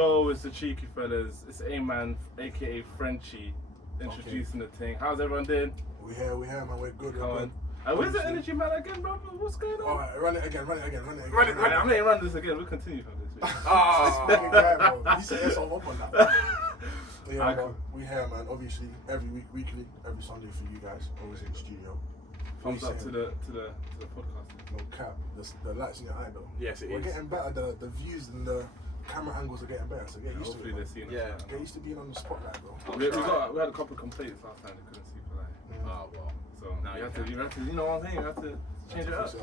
Yo, it's the cheeky fellas. It's A-Man, aka Frenchie, introducing the thing. How's everyone doing? We here, man. We're good. Come on. Where's the energy man again, bro? What's going on? Alright, run it again. I'm letting run this again. We'll continue from this. Bro. You set yourself up on that. Yeah, man. We here, man. Obviously, every week, weekly, every Sunday for you guys. Always in the studio. Thumbs up to the podcast. No cap. The lights in your eye, though. Yes, it is. We're getting better. The views and the camera angles are getting better. So get used to it. They're seeing us. Yeah. Get used to being on the spotlight, though. We had a couple of complaints last time they couldn't see for like. Oh well. So now you have to, you know what I'm saying? You have to change it up.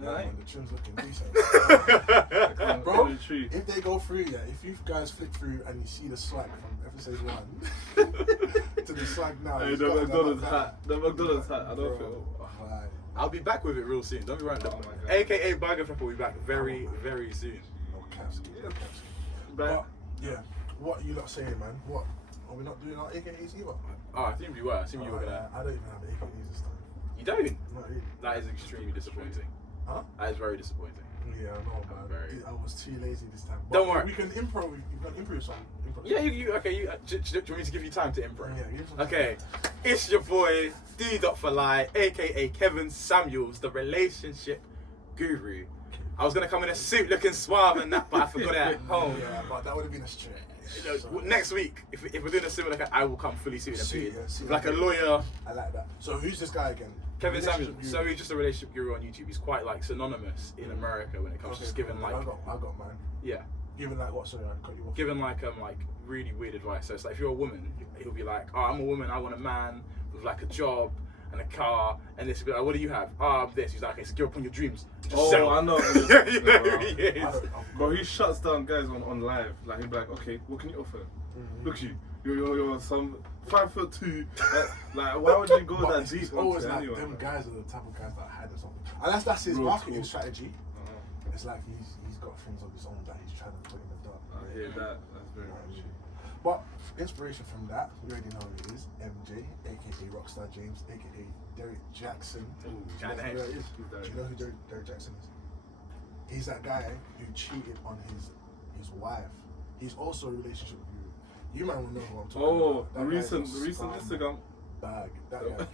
Yeah, Right. man, the trim's looking decent. Bro, Bro, if they go through, if you guys flick through and you see the swag from episode 1 to the swag now. Hey, the McDonald's hat. I don't feel. I'll be back with it real soon. Don't be worried. Oh AKA Burger Flip will be back very, very soon. No caps. But yeah, what are you lot saying, man? What? Are we not doing our AKAs either? Oh, I think we were. I think you were gonna. I don't even have AKAs this time. You don't? Not really. That is extremely disappointing. Huh? That is very disappointing. Yeah, I know, man. Very. I was too lazy this time. But Don't worry. We can improv. You can improv some. Yeah, you okay? Do you want me to give you time to improv? Yeah, give some Okay, it's your boy D.Forlie, aka Kevin Samuels, the relationship guru. I was gonna come in a suit looking suave and that, but I forgot it at home. Yeah, but that would have been a stretch. Next week, if we're doing a suit, like I will come fully suited and booted, suit, like a lawyer. I like that. So who's this guy again? Kevin Samuels. So he's just a relationship guru on YouTube. He's quite like synonymous in America when it comes to just giving like. I got mine. Yeah. Giving like what? Sorry, I cut you off. Giving like really weird advice. So it's like if you're a woman, he'll be like, oh, I'm a woman. I want a man with like a job and a car. And this will be like, what do you have? Oh, I'm this. He's like, okay, so give up on your dreams. Just sell. I know. Yeah, you know who he is. Bro, he shuts down guys on live. Like he'll be like, okay, what can you offer? Look at you. You're some 5'2". Like why would you go that deep? It's always like anyone? them guys are the type of guys that hide or something. And that's his marketing strategy. It's like he's got things of his own that he's trying to put in the dark. I hear that. That's very true. But inspiration from that, you already know who it is. MJ, aka Rockstar James, aka Derek Jackson. Do you know who Derek Jackson is? He's that guy who cheated on his wife. He's also a relationship guru. You might know who I'm talking about. The recent Instagram bag. That guy.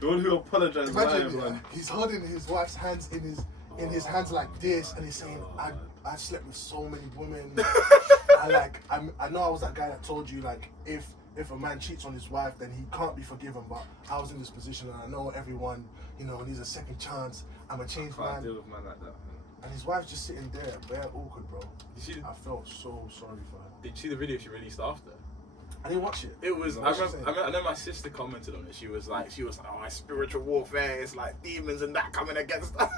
The one who apologized live, man. He's holding his wife's hands in his hands like this, and he's saying, "I slept with so many women. I know I was that guy that told you like if a man cheats on his wife, then he can't be forgiven. But I was in this position, and I know everyone, needs a second chance. I'm a changed man." Can't deal with man like that. And his wife's just sitting there, bare awkward, bro. I felt so sorry for her. Did you see the video she released after? I didn't watch it. It was. I know my sister commented on it. She was like, "Oh, my spiritual warfare is like demons and that coming against us."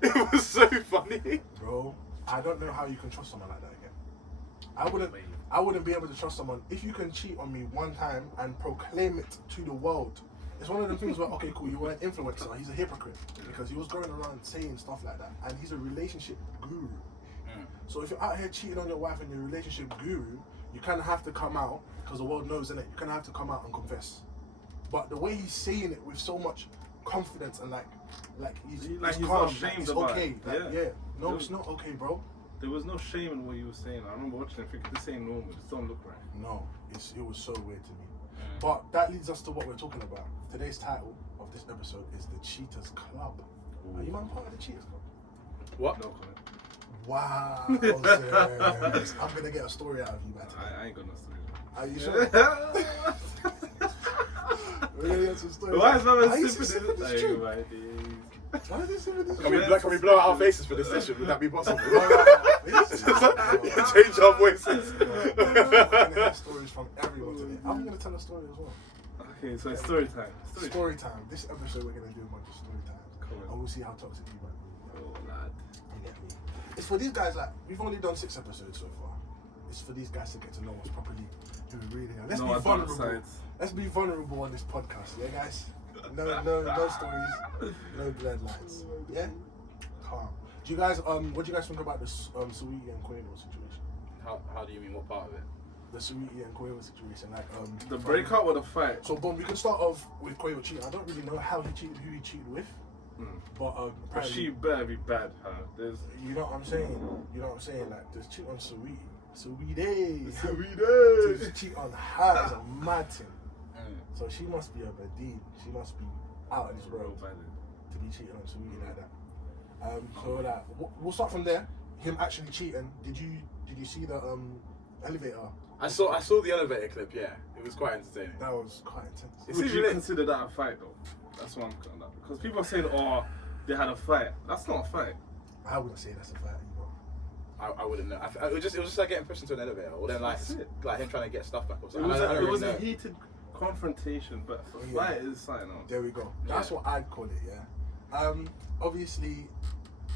It was so funny, bro. I don't know how you can trust someone like that again. I wouldn't be able to trust someone if you can cheat on me one time and proclaim it to the world. It's one of them things where, okay, cool, you were an influencer. He's a hypocrite because he was going around saying stuff like that, and he's a relationship guru. So if you're out here cheating on your wife and you're a relationship guru, you kind of have to come out, because the world knows, innit? You kind of have to come out and confess. But the way he's saying it with so much confidence and he's calm, not ashamed it's about okay. it. No, it's not okay, bro. There was no shame in what you were saying. I remember watching it thinking, this ain't normal. This don't look right. No, it was so weird to me. But that leads us to what we're talking about. Today's title of this episode is The Cheaters Club. Are you man part of the Cheaters Club? What? No comment. Wow. I'm going to get a story out of you, man. I ain't got no story. Are you sure? We're going to get some stories. Why is my man sipping this? Why is he sipping this? Can we blow out our faces for this session? Would that be possible? Change our voices. I'm going to hear stories from everyone today. I'm going to tell a story as well. Okay, so it's story time. Story time. This episode we're going to do a bunch of story times. Cool. And we'll see how toxic you might be. Oh, lad. You get me? It's for these guys, like, we've only done 6 episodes so far. It's for these guys to get to know us properly, who we really are. Let's be vulnerable. Let's be vulnerable on this podcast, yeah, guys? No stories, no bloodlines. Yeah? Calm. Do you guys, what do you guys think about this Saweetie and Quavo situation? How do you mean, what part of it? The Saweetie and Quavo situation, like the breakup or the fight? So, we can start off with Quavo cheating. I don't really know how he cheated, who he cheated with. But But apparently, she better be bad, huh? There's you know what I'm saying? You know what I'm saying? Like, there's cheat on Sweetie. Sweetie. sweet. To cheat on her is a mad thing. So she must be a badine. She must be out of this world to be cheating on Sweetie like that. So that we'll start from there. Him actually cheating. Did you see the elevator? I saw the elevator clip. Yeah, it was quite entertaining. That was quite intense. Would you consider that a fight though? That's what I'm kind of because people are saying, oh, they had a fight. That's not a fight. I wouldn't say that's a fight. I wouldn't know. It was just like getting pushed into an elevator, or then like him trying to get stuff back or something. It was a heated confrontation, but a fight is something else. There we go. That's what I'd call it. Yeah. Obviously,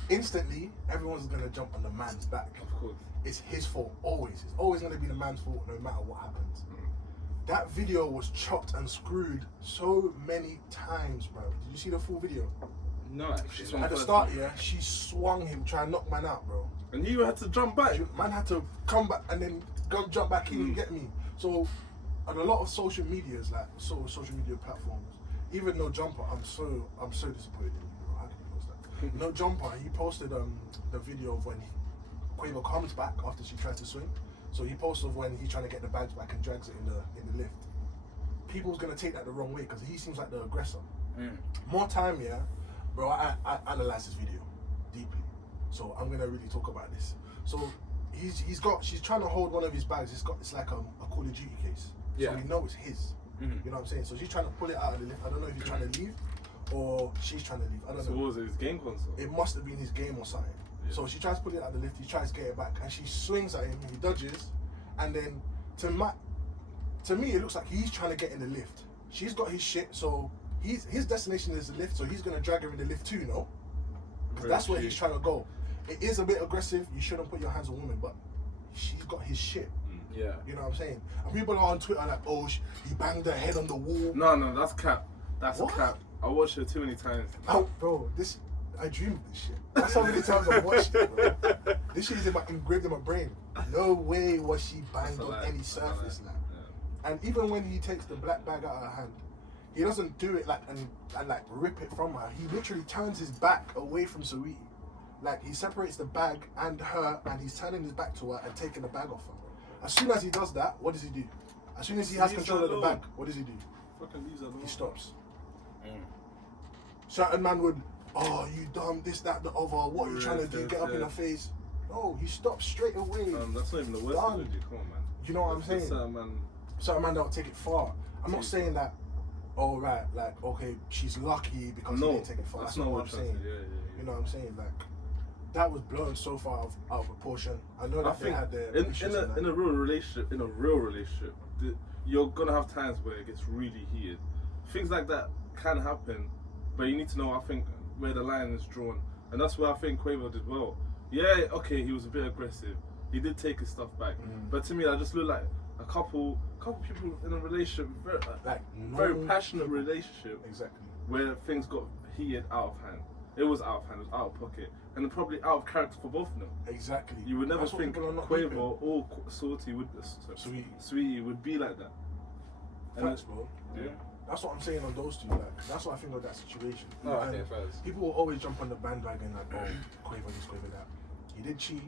instantly everyone's gonna jump on the man's back. Of course. It's his fault. Always. It's always gonna be the man's fault, no matter what happens. That video was chopped and screwed so many times, bro. Did you see the full video? No, actually. At the start, she swung him, trying to knock man out, bro. And he had to jump back. Man had to come back and then jump back in and get me. So, on a lot of social medias, like social media platforms, even No Jumper, I'm so disappointed in you, bro. How can you post that? No Jumper, he posted the video of when Quavo comes back after she tries to swing. So he posted of when he's trying to get the bags back and drags it in the lift. People's gonna take that the wrong way because he seems like the aggressor. More time, bro. I analyzed this video deeply, so I'm gonna really talk about this. So she's trying to hold one of his bags. It's like a Call of Duty case. So we know it's his. You know what I'm saying? So she's trying to pull it out of the lift. I don't know if he's trying to leave or she's trying to leave. I don't know. So what was it, his game console? It must have been his game or something. So she tries to pull it out of the lift, he tries to get it back, and she swings at him, he dodges, and then to me it looks like he's trying to get in the lift. She's got his shit, so his destination is the lift, so he's gonna drag her in the lift too, no? Because that's where he's trying to go. It is a bit aggressive, you shouldn't put your hands on women, but she's got his shit. Yeah. You know what I'm saying? And people are on Twitter like, oh, he banged her head on the wall. No, that's cap. That's cap. I watched it too many times. Oh, bro, I dream of this shit. That's how many times I've watched it, bro. This shit is engraved in my brain. No way was she banged on any surface now. Yeah. And even when he takes the black bag out of her hand, he doesn't do it like and like rip it from her. He literally turns his back away from Sweetie. Like he separates the bag and her, and he's turning his back to her and taking the bag off her. As soon as he does that, what does he do? As soon as he has control of the bag, what does he do? He stops. Certain man would, oh, you dumb, this, that, the other, what are you trying to do? Get up in her face. No, he stops straight away. That's not even the worst thing you come on, man. You know what I'm saying? Certain man don't take it far. I'm not saying that, oh, right, like, okay, she's lucky because he didn't take it far. That's not what I'm saying. You know what I'm saying? Like, that was blown so far out of proportion. I know that they had their in a real relationship, you're gonna have times where it gets really heated. Things like that can happen, but you need to know, I think, where the line is drawn, and that's where I think Quavo did well. Yeah, okay, he was a bit aggressive. He did take his stuff back, but to me, that just looked like a couple people in a relationship, very passionate relationship, exactly, where things got heated out of hand. It was out of hand, it was out of pocket, and probably out of character for both of them. Exactly. You would never think Quavo or Sweetie would be like that. Thanks, bro. Yeah. That's what I'm saying on those two. Like, that's what I think of that situation. Oh, okay, first. People will always jump on the bandwagon like, oh, Quavo this, Quavo that. He did cheat,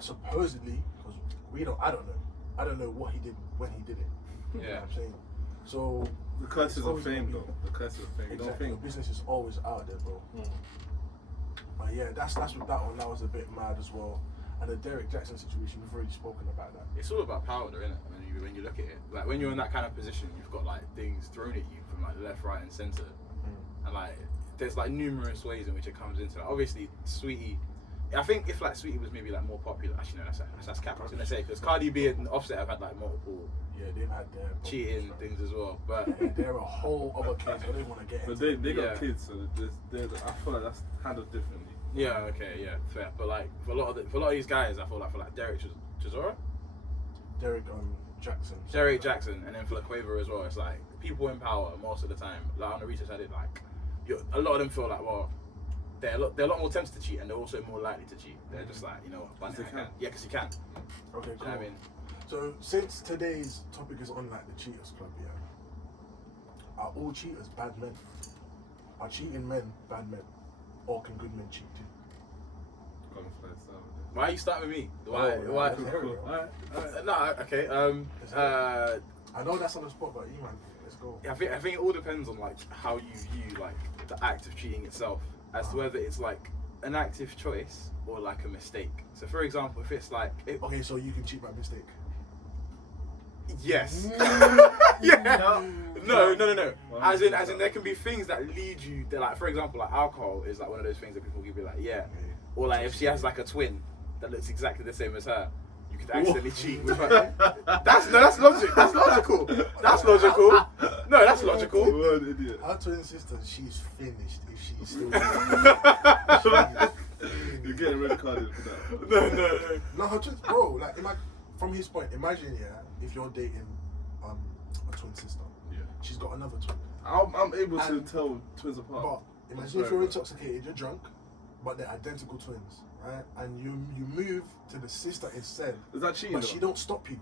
supposedly, because I don't know what he did when he did it. Yeah. You know what I'm saying? So the curses of fame, though. The curses of fame. Exactly. Don't think the business is always out there, bro. But yeah, that's what that one. That was a bit mad as well. And the Derek Jackson situation, we've already spoken about that. It's all about power, though, isn't it? When you look at it, like when you're in that kind of position, you've got like things thrown at you from like left, right, and centre, and like there's like numerous ways in which it comes into. Like, obviously, Sweetie. I think if like Sweetie was maybe like more popular, actually no, that's cap. I was gonna say because Cardi B and Offset have had like multiple. Yeah, they've had their cheating things as well, but they're a whole other case. I don't want to get. But they got kids, so I feel like that's handled differently. Yeah, okay, yeah, fair. But like for a lot of these guys, I feel like for like Derek Chisora, Derek Jackson, and then for like Quavo as well, it's like people in power most of the time. Like on the research I did, like a lot of them feel like, well, they're a lot more tempted to cheat, and they're also more likely to cheat. They're just like, because they can. Yeah, because you can. Okay, cool. You know what I mean? So since today's topic is on like the Cheaters Club, are all cheaters bad men? Are cheating men bad men? or can good men cheat too? Gonna fly south. Why are you starting with me? Why? Oh, Why? cool, cool. Alright. No, okay. I know that's on the spot, but man, let's go. I think it all depends on like how you view like the act of cheating itself, as to whether it's like an active choice or like a mistake. So, for example, if it's like, Okay, so you can cheat by mistake. yes, yeah, no. As in, there can be things that lead you. That, like, for example, like alcohol is like one of those things that people can be like, yeah, or like if she has like a twin that looks exactly the same as her. You could accidentally cheat with her. That's logic. That's logical. That's logical. No, that's logical. What an idiot. Our twin sister, she's finished if she's still. You're getting red carded for that. No, her twin, bro. Like, from his point, imagine if you're dating a twin sister. Yeah. She's got another twin. I'm able to tell twins apart. But imagine if you're intoxicated, you're drunk, but they're identical twins, right? And you move to the sister instead. Is that cheating? But she don't stop you.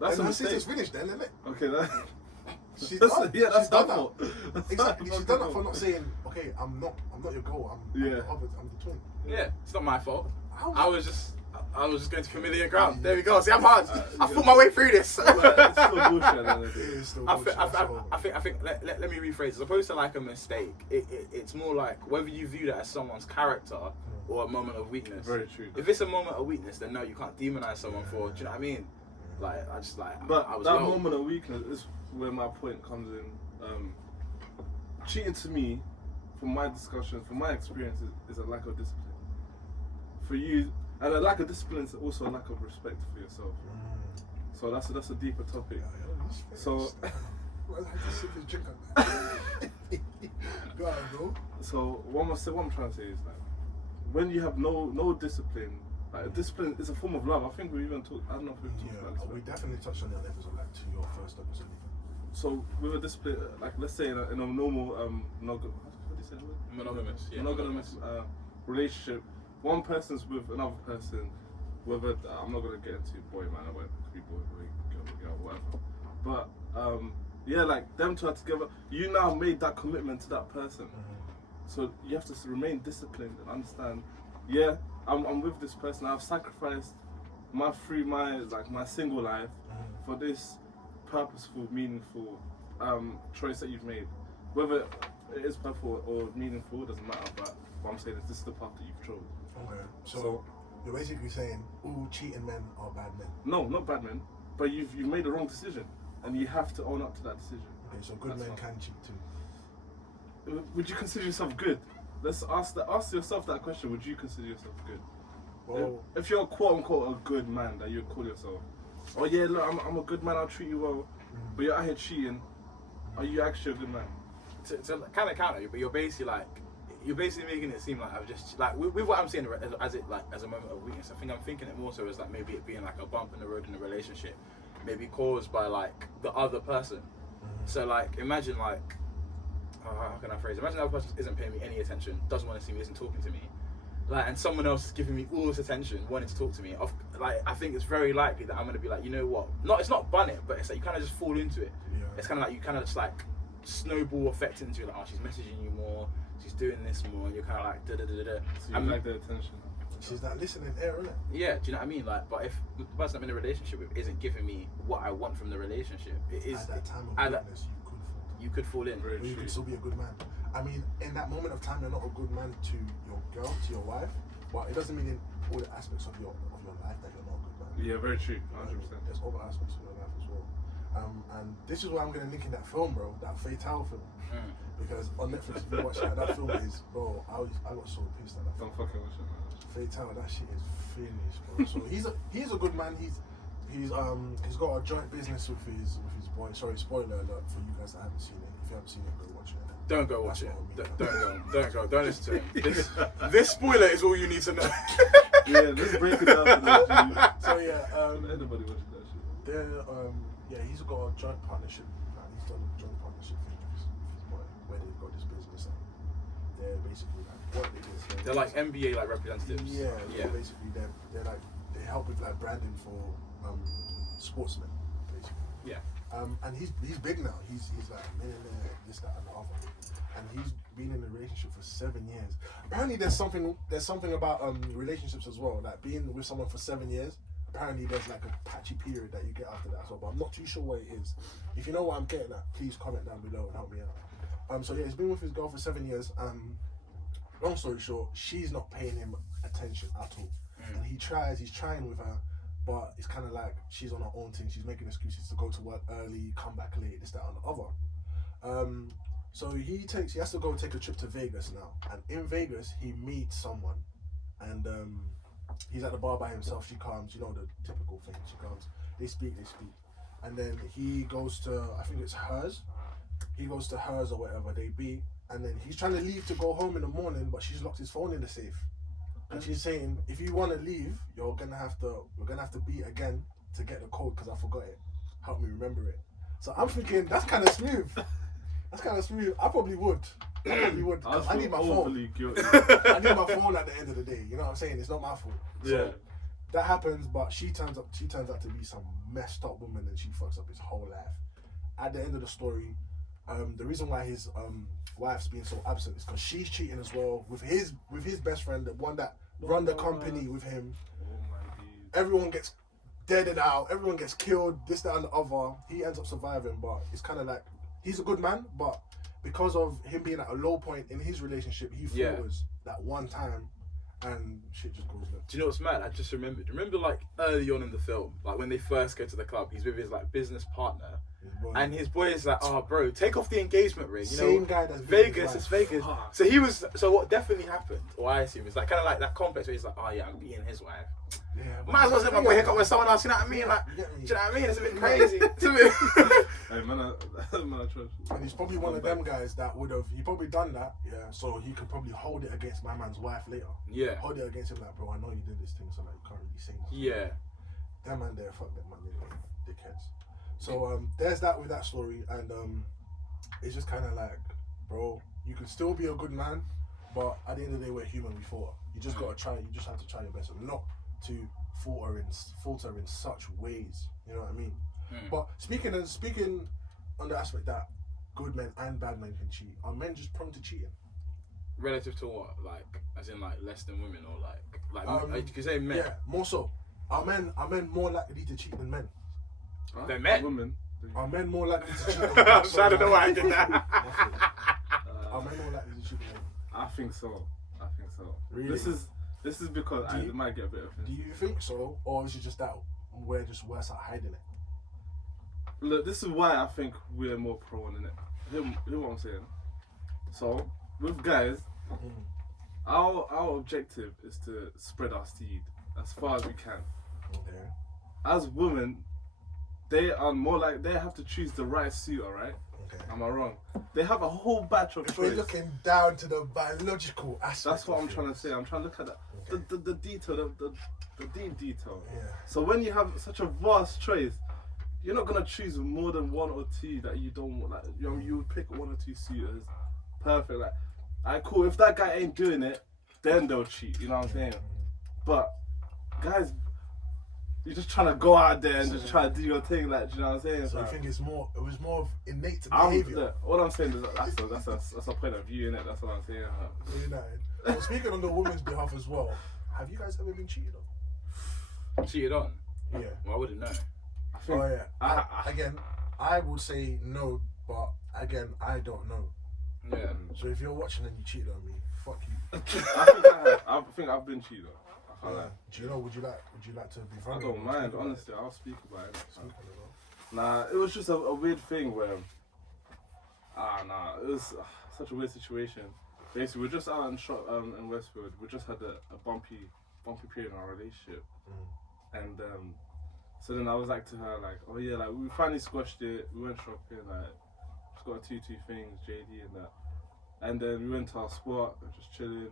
That's and a her mistake. sister's finished then, isn't it? Okay, that. She's done. Yeah, that's she's done her that. fault. Exactly. She's done that for not saying, okay, I'm not your girl. I'm the twin. Yeah, it's not my fault. How? I was just going to familiar ground. There we go. See, I'm hard. I fought my way through this. It's still bullshit. It is still bullshit. I think. Let me rephrase. As opposed to like a mistake, it's more like whether you view that as someone's character or a moment of weakness. Very true. If it's a moment of weakness, then no, you can't demonize someone for. Do you know what I mean? Like I just like. But I was that low. moment of weakness is where my point comes in. Cheating to me, from my discussion, from my experience, is a lack of discipline. For you, and a lack of discipline is also a lack of respect for yourself. So that's a deeper topic. So, Go on, bro. so what I'm trying to say is like, when you have no discipline, like discipline is a form of love. I think we even talked. I don't know if we've talked about this. We definitely touched on that episode, like to your first episode. So with a discipline, like let's say in a normal how do you say that word? Monogamous. Yeah, monogamous relationship, one person's with another person, whether I'm not gonna get into boy man or whatever, it could be boy, girl, whatever. But yeah, like them two are together. You now made that commitment to that person, so you have to remain disciplined and understand. Yeah, I'm with this person. I've sacrificed my single life for this purposeful, meaningful choice that you've made. Whether it is purposeful or meaningful, doesn't matter. But what I'm saying is this is the path that you've chosen. Okay. So you're basically saying all cheating men are bad men. No, not bad men. But you've made the wrong decision, and you have to own up to that decision. Okay, so good men can cheat too. Would you consider yourself good? Let's ask yourself that question. Would you consider yourself good? Well, if you're quote unquote a good man, that you call yourself. Oh yeah, look, I'm a good man. I'll treat you well. But you're out here cheating. Are you actually a good man? To kind of counter you, but you're basically making it seem like I've just like with what I'm saying as a moment of weakness. I think I'm thinking it more so as like maybe it being like a bump in the road in a relationship, maybe caused by like the other person. So like imagine like how can I phrase it? Imagine the other person isn't paying me any attention, doesn't want to see me, isn't talking to me. Like, and someone else is giving me all this attention, wanting to talk to me. Like, I think it's very likely that I'm gonna be like, you know what? It's not bun it, but it's like you kind of just fall into it. Yeah. It's kind of like you kind of just like snowball effect into it. Like, oh, she's messaging you more, she's doing this more, and you're kind of like da da da da. So you like the attention. She's not listening there, isn't it? Yeah, do you know what I mean? Like, but if the person I'm in a relationship with isn't giving me what I want from the relationship, it is at that time of weakness, you could fall in. Or you could still be a good man. I mean, in that moment of time, you're not a good man to your girl, to your wife, but it doesn't mean in all the aspects of your life that you're not a good man. Yeah, very true, 100%. There's other aspects of your life as well. And this is why I'm going to link in that film, bro, that Fatale film. Because on Netflix, if you watch that film is, bro, I got so pissed at that film. Don't fucking watch it, man. Fatale, that shit is finished, bro. So he's a good man. He's got a joint business with his boy. Sorry, spoiler alert for you guys that haven't seen it. If you haven't seen it, go watch it. Don't go watch it. Don't go. Don't listen to him. This spoiler is all you need to know. Yeah, let's break it down. So yeah, anybody watching that shit? He's got a joint partnership. He's done a joint partnership thing with his boy, where they've got this business. And they're basically like what they do. They're like NBA like representatives. Yeah. Basically, they help with like branding for sportsmen, basically. Yeah. And he's big now. He's like a millionaire, this, that, and the other. And he's been in a relationship for 7 years. Apparently, there's something about relationships as well. Like being with someone for 7 years. Apparently, there's like a patchy period that you get after that as well. But I'm not too sure what it is. If you know what I'm getting at, please comment down below and help me out. So yeah, he's been with his girl for 7 years. Long story short, she's not paying him attention at all. And he's trying with her, but it's kind of like she's on her own thing. She's making excuses to go to work early, come back late, this, that, and the other. So he has to go take a trip to Vegas now. And in Vegas, he meets someone, and he's at the bar by himself. She comes, you know, the typical thing. She comes, they speak, and then he goes to, I think it's hers. He goes to hers or whatever they be, and then he's trying to leave to go home in the morning, but she's locked his phone in the safe. And she's saying, if you want to leave, we're gonna have to beat again to get the code because I forgot it. Help me remember it. So I'm thinking that's kind of smooth. I probably would. I need my phone. Guilty. I need my phone at the end of the day. You know what I'm saying? It's not my fault. So Yeah. that happens, but she turns out to be some messed up woman, and she fucks up his whole life. At the end of the story, the reason why his wife's being so absent is because she's cheating as well with his best friend, the one that run the company with him. Oh my God. Everyone gets deaded out. Everyone gets killed. This, that, and the other. He ends up surviving, but it's kind of like he's a good man, but because of him being at a low point in his relationship, he falls that one time, and shit just goes left. Do you know what's mad? I just remembered. Remember, like early on in the film, like when they first go to the club, he's with his like business partner. And his boy is like, oh, bro, take off the engagement ring. You Same know, guy that's Vegas. It's Vegas. So what definitely happened, or I assume, is like kind of like that complex where he's like, oh yeah, I'm beating his wife. Yeah, Might as well set my boy haircut with someone else. You know what I mean? Like, do you know what I mean? It's a bit crazy. It's a bit. Hey man, I trust. And he's probably one of them guys that he probably done that, yeah, so he could probably hold it against my man's wife later. Yeah. Hold it against him like, bro, I know you did this thing, so like, you can't really say nothing. Yeah. That man there, fuck them man, dickheads. So there's that with that story, and it's just kind of like, bro, you can still be a good man, but at the end of the day, we're human, we falter. You just gotta try, you just have to try your best, and not to falter in such ways, you know what I mean? But speaking on the aspect that good men and bad men can cheat, are men just prone to cheating? Relative to what? Like, as in like less than women, or like you could say men. Yeah, more so. Are men more likely to cheat than men? Huh? They're men. Women. Are men more likely to cheat than men? I don't know why I did that. Are men more likely to cheat than men? I think so. Really? This is because I might get a bit of Do you think so, or is it just that we're just worse at hiding it? Look, this is why I think we're more prone in it. Hear what I'm saying? So, with guys, our objective is to spread our seed as far as we can. Okay. As women, they are more like they have to choose the right suitor, right? Okay. Am I wrong? They have a whole batch of If choice. we're looking down to the biological aspect, That's what I'm trying to say. I'm trying to look at that. Okay. The detail, the deep detail. Yeah. So when you have such a vast choice, you're not gonna choose more than one or two that you don't want. Like, you know, you would pick one or two suitors, perfect. Like, alright, cool. If that guy ain't doing it, then they'll cheat. You know what I'm saying? But guys, you're just trying to go out there and just try to do your thing. Like, you know what I'm saying? So I think it was more of innate I'm, behavior. look, all I'm saying is that's a point of view in it. That's what I'm saying. United. Well, speaking on the woman's behalf as well, have you guys ever been cheated on? Cheated on? Yeah. Well, I wouldn't know. Oh yeah. Again, I would say no, but again, I don't know. Yeah. So if you're watching and you cheated on me, fuck you. I think I've been cheated on. I can't lie. Do you know? Would you like to be I vulnerable? don't mind, honestly. I'll speak about it. Nah, it was just a weird thing where, it was such a weird situation. Basically, we're just out in Westwood. We just had a bumpy period in our relationship, and so then I was like to her, like, oh yeah, like we finally squashed it. We went shopping, like just got 2 things, JD and that, and then we went to our spot, just chilling.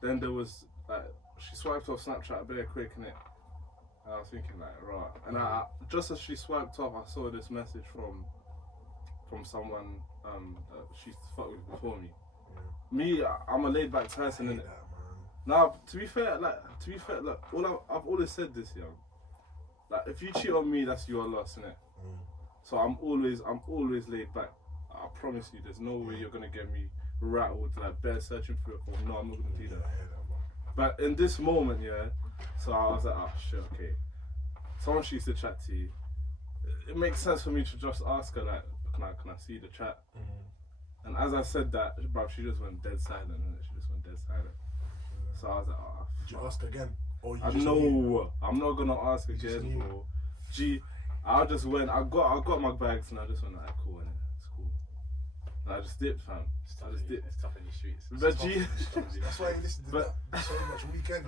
Then there was like she swiped off Snapchat very quick, innit? And I was thinking like, right. And I just as she swiped off, I saw this message from someone she fucked with before me. Me, I'm a laid back person, innit? Now, to be fair, like I've always said this, yo. Like, if you cheat on me, that's your loss, innit? So I'm always laid back. I promise you, there's no way you're gonna get me rattled like bare searching for it. No, I'm not gonna do that. But in this moment, yeah. So I was like, oh shit, okay. Someone she used to chat to you. It makes sense for me to just ask her like, can I see the chat? And as I said that, bruv, she just went dead silent. So I was like, oh. Did you ask again? Or you I just know. knew? I'm not gonna ask again, bro. I just went. I got my bags and I just went. Alright, cool, innit? It's cool. And I just dipped, fam. I just dipped. It's tough in these streets. But That's why you listen to that so much weekend.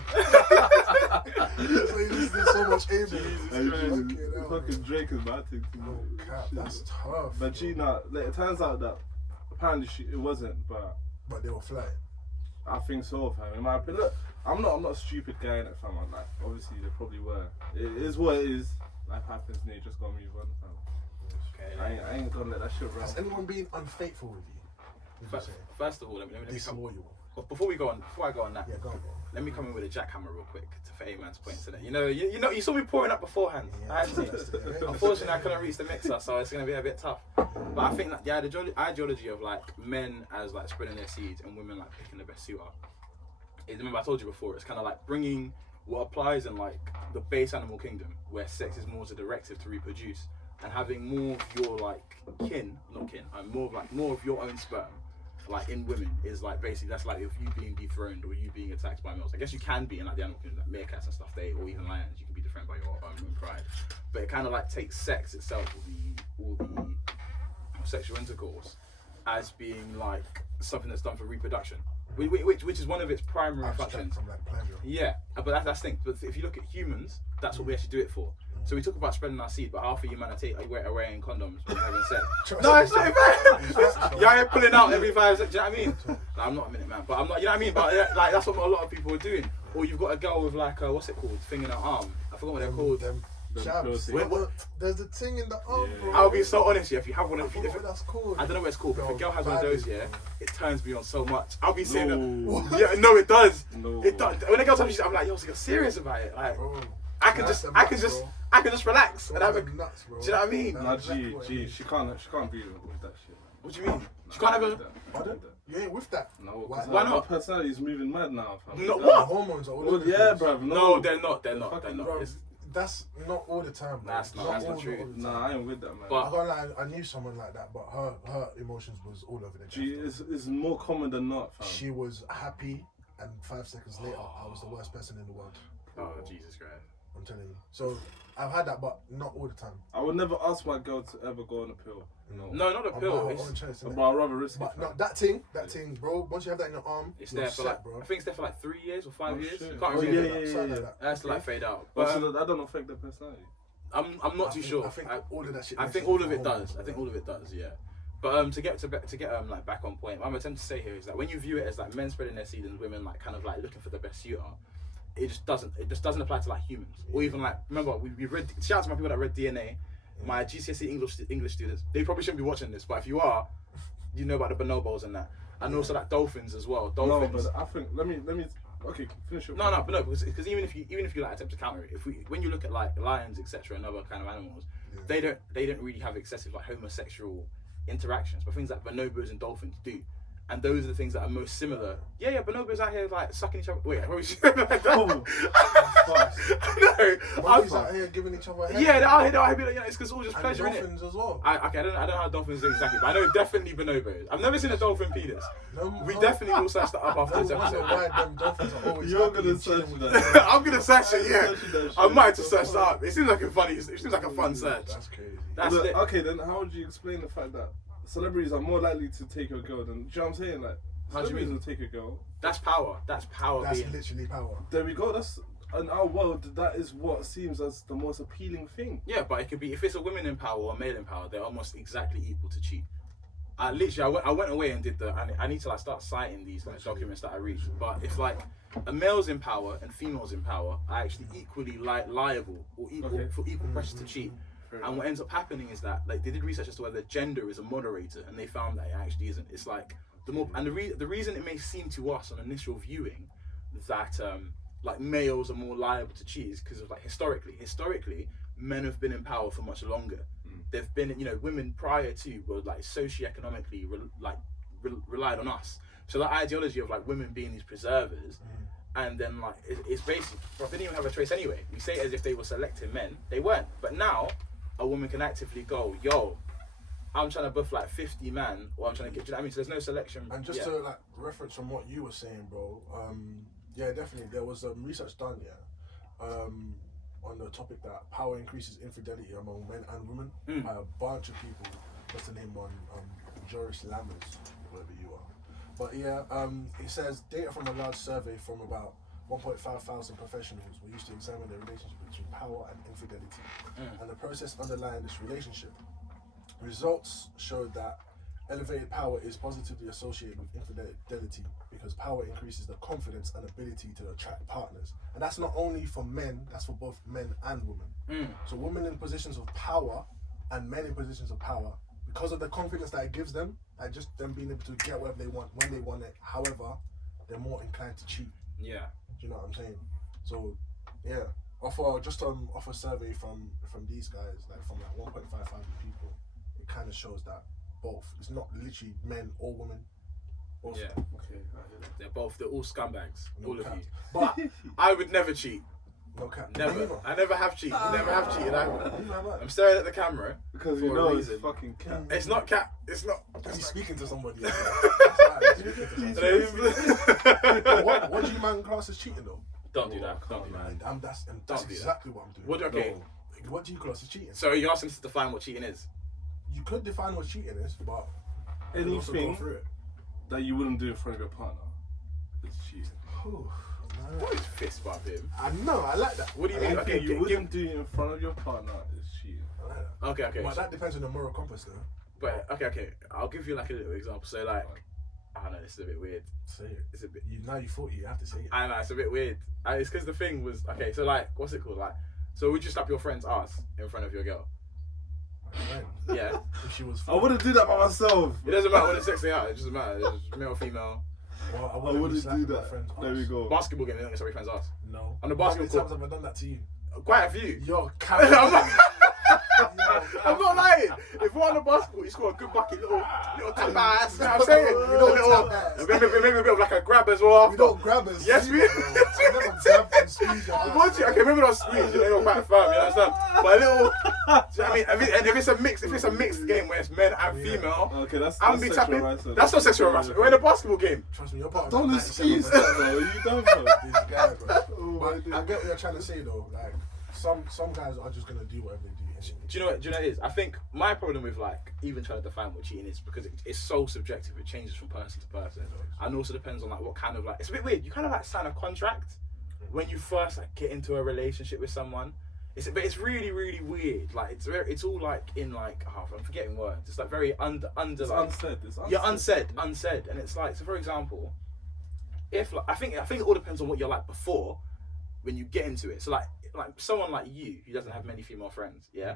That's why you listen to so much Abel. Fucking Drake is my thing too. Oh, cap, that's tough. But it turns out that apparently it wasn't, but they were flying. I think so, fam. In my opinion, look, I'm not a stupid guy in it, fam. I'm like, obviously they probably were. It is what it is. Life happens, and you just gotta move on, fam. Okay, I ain't gonna let that shit run. Has anyone been unfaithful with you? First of all, let me Disloyal. Before I go on that, Yeah, go on, bro. let me come in with a jackhammer real quick for A-man's points today. You saw me pouring up beforehand. Yeah, I had to. Unfortunately, I couldn't reach the mixer, so it's gonna be a bit tough. But I think that the ideology of like men as like spreading their seeds and women like picking the best suitor. Remember I told you before, it's kind of like bringing what applies in like the base animal kingdom, where sex is more as a directive to reproduce, and having more of your like more of your own sperm. Like in women is like basically that's like if you being dethroned or you being attacked by males. I guess you can be in like the animal kingdom, like meerkats and stuff. Or even lions, you can be dethroned by your own pride. But it kind of like takes sex itself, all the sexual intercourse, as being like something that's done for reproduction, which is one of its primary functions. From like pleasure. Yeah, but that's the thing. But if you look at humans, that's what we actually do it for. So we talk about spreading our seed, but half of humanity are wearing condoms when having sex. No, it's not fair. You're pulling out every 5 seconds. Do you know what I mean? Like, I'm not a minute man, but I'm not. You know what I mean? But like that's what a lot of people are doing. Or you've got a girl with like what's it called? Thing in her arm. I forgot what they're called. Shabs. There's the thing in the arm, bro. I'll be so honest, yeah. If you have one, that's called. I don't know what it's called, but if a girl has one of those, yeah, it turns me on so much. I'll be saying No. that. Yeah, no, it does. No. It does. When a girl tells me, I'm like, yo, so you're serious about it, like. Bro. I can just relax and have a. Nuts, bro. Do you know what I mean? Nah, she can't be with that shit. What do you mean? She can't have a. Pardon? You ain't with that. No, Why my not? personality is moving mad now, fam. No, The what? hormones are all Well, over the yeah, place. bruv. No, they're not. They're not. Bro, It's- that's not all the time, bro. That's not true. all the time. Nah, I ain't with that, man. But- I can't lie, I knew someone like that, but her emotions was all over the place. It's more common than not, fam. She was happy, and 5 seconds later, I was the worst person in the world. Oh, Jesus Christ. I'm telling you. So I've had that, but not all the time. I would never ask my girl to ever go on a pill. No, not a pill. About her It's, own choice, innit? But I'd rather risk it. But fam. no, that thing, bro. Once you have that in your arm, it's you're there for set, like. bro. I think it's there for like 3 years or 5 Oh, years. shit. You can't Oh, remember. yeah. Something like that. That's to like fade out. But But so that don't affect their personality. I'm not too sure. I think all of that shit. I makes think sense all for of it hormones, does. I bro. think all of it does. Yeah. But to get like back on point, what I'm attempting to say here is that when you view it as like men spreading their seed and women like kind of like looking for the best suitor, it just doesn't apply to like humans or even like remember we read. Shout out to my people that read DNA, my GCSE English students. They probably shouldn't be watching this, but if you are, you know about the bonobos and that, and also like dolphins as well. Dolphins. No, but I think let me. Okay, finish it. No, but no, because even if you like attempt to counter it, when you look at like lions, etc., and other kind of animals, they don't really have excessive like homosexual interactions, but things like bonobos and dolphins do. And those are the things that are most similar. Yeah, bonobos out here like sucking each other. Wait, what was you saying like that? Oh, No, Monkeys out here giving each other a head. yeah, they're out here, it's because all just And pleasure in it. dolphins as well. I don't know how dolphins do exactly, but I know definitely bonobos. I've never seen a dolphin penis. We definitely will search that up after this No wonder episode. why them dolphins are always You're happy gonna and chilling search with that. them. I'm gonna search it, yeah. Searching that I shit. might have to search that up. It seems like a fun search. That's crazy. That's Look, it. okay, then how would you explain the fact that celebrities are more likely to take your girl than? Do you know what I'm saying? Like, How do you celebrities mean? will take a girl. That's power. That's power That's being. literally power. There we go. That's in our world. That is what seems as the most appealing thing. Yeah, but it could be if it's a women in power or a male in power, they're almost exactly equal to cheat. I went away and did I need to like start citing these like documents that I read. But if like a male's in power and females in power are actually equally liable or for equal pressure to cheat. And what ends up happening is that like they did research as to whether gender is a moderator, and they found that it actually isn't. It's like the more and the reason it may seem to us on initial viewing that like males are more liable to cheat is because of like historically men have been in power for much longer. there've been, you know, women prior to were like socioeconomically relied on us. So that ideology of like women being these preservers, and then like it's basically, they didn't even have a choice anyway. We say it as if they were selecting men, they weren't. But now a woman can actively go, yo, I'm trying to buff like 50 man, or I'm trying to get, do you know what I mean? So there's no selection. And just to like reference from what you were saying, bro, yeah, definitely there was research done, on the topic that power increases infidelity among men and women by a bunch of people. What's the name on Joris Lammers, whatever you are. But yeah, it says data from a large survey from about 1,500 professionals were used to examine the relationship between power and infidelity and the process underlying this relationship. Results showed that elevated power is positively associated with infidelity because power increases the confidence and ability to attract partners. And that's not only for men, that's for both men and women. So women in positions of power and men in positions of power, because of the confidence that it gives them, and just them being able to get whatever they want when they want it, however, they're more inclined to cheat. Yeah. Do you know what I'm saying? So, yeah. Off a survey from these guys, like from like 1,500 people, it kind of shows that both. It's not literally men or women. Both. Yeah. Okay. They're all scumbags. No all cap. of you. But I would never cheat. No cap. Never. I never have cheated. Never have cheated. I'm I'm staring at the camera Because for you a know reason. it's fucking cat. It's not cat. It's not. He's speaking to somebody. What What do you man class as cheating though? Don't do that. Don't do that. That's Don't do that. exactly what I'm doing. Okay. What do you class as cheating? So you're asking us to define what cheating is? You could define what cheating is, but you could also go Anything through it. that you wouldn't do in front of your partner is cheating. What is fist bump him? I know, I like that. What do you mean? Anything Okay, you wouldn't do in front of your partner is cheating. I like that. Okay. But that depends on the moral compass, though. But okay. I'll give you like a little example. So like, I don't know, this is a bit weird. Say it. It's a bit. Now you 40, you have to say it. I know it's a bit weird. It's because the thing was okay. So like, what's it called? Like, so would you slap your friend's ass in front of your girl? Man. Yeah. If she was I wouldn't do that by myself. It doesn't matter what the sex they are. It doesn't matter. It's just male or female. Well, I be wouldn't do slapping my that. friend's There ass. we go. Basketball game, they don't get slap your friend's ass. No. On the How many basketball times have I done that to you? Quite a few. Yo, I'm not, I'm not lying. If we're on the basketball, you score a good bucket, little tap ass. You know what I'm saying? We don't tap ass. Maybe a bit of like a grab as well. We don't grab us. Yes, we. I never grab and squeeze your ass. Watch it. Okay, maybe not squeeze. You know, you're quite firm. You understand? But a little. Do you know what I mean? And if it's a mixed game where it's men and female, Okay, that's I'm be sexual tapping. harassment. That's not sexual harassment. We're in a basketball game. Trust me, you're part of Don't that excuse 97%. that, though. You don't know. This guy, bro. Oh, But I get what you're trying to say, though. Like, some guys are just gonna do whatever they do. Do you know what it is? I think my problem with like even trying to define what cheating is because it's so subjective. It changes from person to person, and also depends on like what kind of like. It's a bit weird. You kind of like sign a contract when you first like get into a relationship with someone. But it's really weird. Like it's all like in like I'm forgetting words. It's like very under It's like unsaid. It's unsaid. yeah unsaid, and it's like so. For example, if like I think it all depends on what you're like before when you get into it. So like someone like you who doesn't have many female friends, yeah.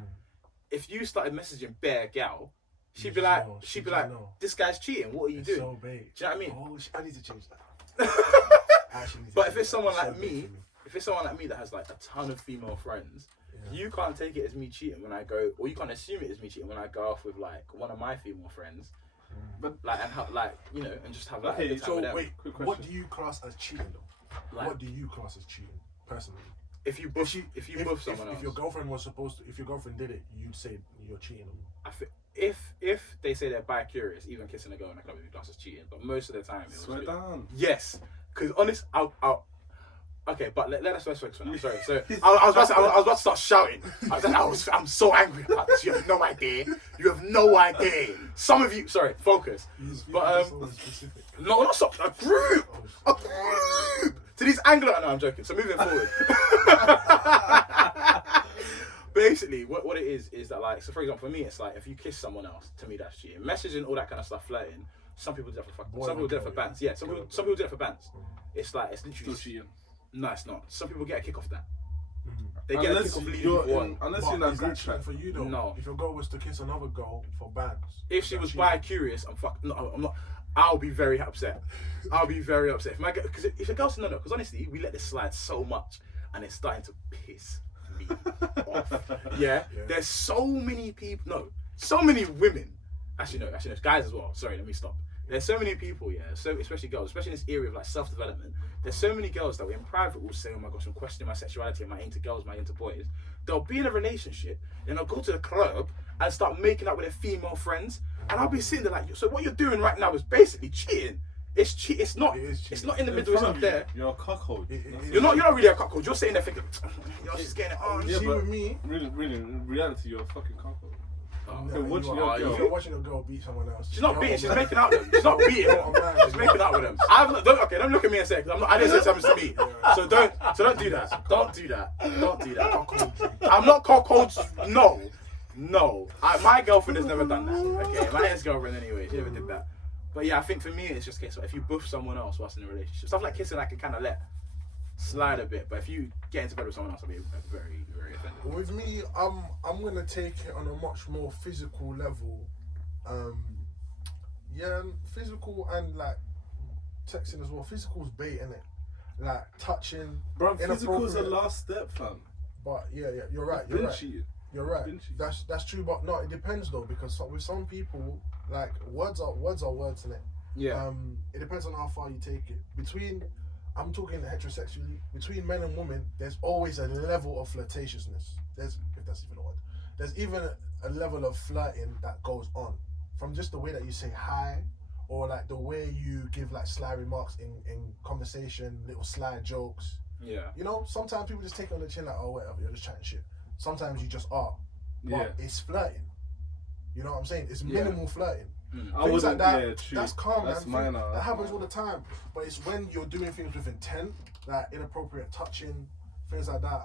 If you started messaging bare gal, she'd be like, this guy's cheating. What are you doing? So big. Do you know what I mean? Oh, I need to change that. But if it's someone like me, that has like a ton of female friends, you can't take it as me cheating when I go, or you can't assume it as me cheating when I go off with like one of my female friends, But like and have like and just have like a Okay, good time So with them. wait, Quick what question. do you class as cheating though? Like, What do you class as cheating personally? if you buff someone else, if your girlfriend was supposed to, if your girlfriend did it, you'd say you're cheating on me. if they say they're bi-curious, even kissing a girl in a club would be classed as cheating. But most of the time, it swear was down. yes, because honest, I'll. Okay, but let us first focus on that. Sorry, so I was about to start shouting. I'm so angry about this. You have no idea. You have no idea. Some of you, sorry, focus. But Specific. no, not so. A group. To these Anglo. No, I'm joking. So moving forward. Basically, what it is that like, so for example, for me, it's like if you kiss someone else, to me that's cheating. Messaging, all that kind of stuff, flirting. Some people do that for some people do it for bands. Yeah, some people do it for bands. It's like it's literally Still cheating. no, it's not. Some people get a kick off that. They get a Unless kick off leading you're people on. in, unless But you're in that is group that cheating chat. for you though? No. If your girl was to kiss another girl for bands. If she was bi-curious, I'm not. I'll be very upset. I'll be very upset. Because if a girl's no, because honestly, we let this slide so much, and it's starting to piss me off. Yeah? There's so many people, so many women. Actually, no, guys as well. Sorry, let me stop. There's so many people, so especially girls, especially in this area of like self-development. There's so many girls that in private will say, "Oh my gosh, I'm questioning my sexuality. Am I into girls? Am I into boys?" They'll be in a relationship and they'll go to the club and start making up with their female friends, and I'll be sitting there like, "So what you're doing right now is basically cheating. It's cheat. It's not in the middle. It's not there. You're a cuckold. You're not really a cuckold. You're sitting there thinking, she's getting it on. See, with me, really, in reality, you're a fucking cuckold. You're watching a girl beat someone else. She's not beating. She's making out with them. She's not beating. She's making out with them. Don't look at me and say, I didn't say something to me. So don't do that. Don't do that. I'm not cuckold. No. My girlfriend has never done that. Okay, my ex-girlfriend anyway. She never did that. But yeah, I think for me it's just a case of if you buff someone else whilst in a relationship, stuff like kissing I can kind of let slide a bit. But if you get into bed with someone else, I'll be very, very offended. With me, I'm gonna take it on a much more physical level. Physical and like texting as well. Physical's bait, innit? Like touching. Bro, physical's the last step, fam. But yeah, you're right. You're right. That's true, but no, it depends though, because with some people, like words are words, innit? Yeah. It depends on how far you take it. I'm talking heterosexually, between men and women, there's always a level of flirtatiousness. If that's even a word. There's even a level of flirting that goes on. From just the way that you say hi, or like the way you give like sly remarks in conversation, little sly jokes. Yeah. You know, sometimes people just take it on the chin like, oh, whatever, you're just chatting shit. Sometimes you just are. But it's flirting. You know what I'm saying? It's minimal flirting. Things like that, that's calm, that's man. That happens all the time. But it's when you're doing things with intent, like inappropriate touching, things like that.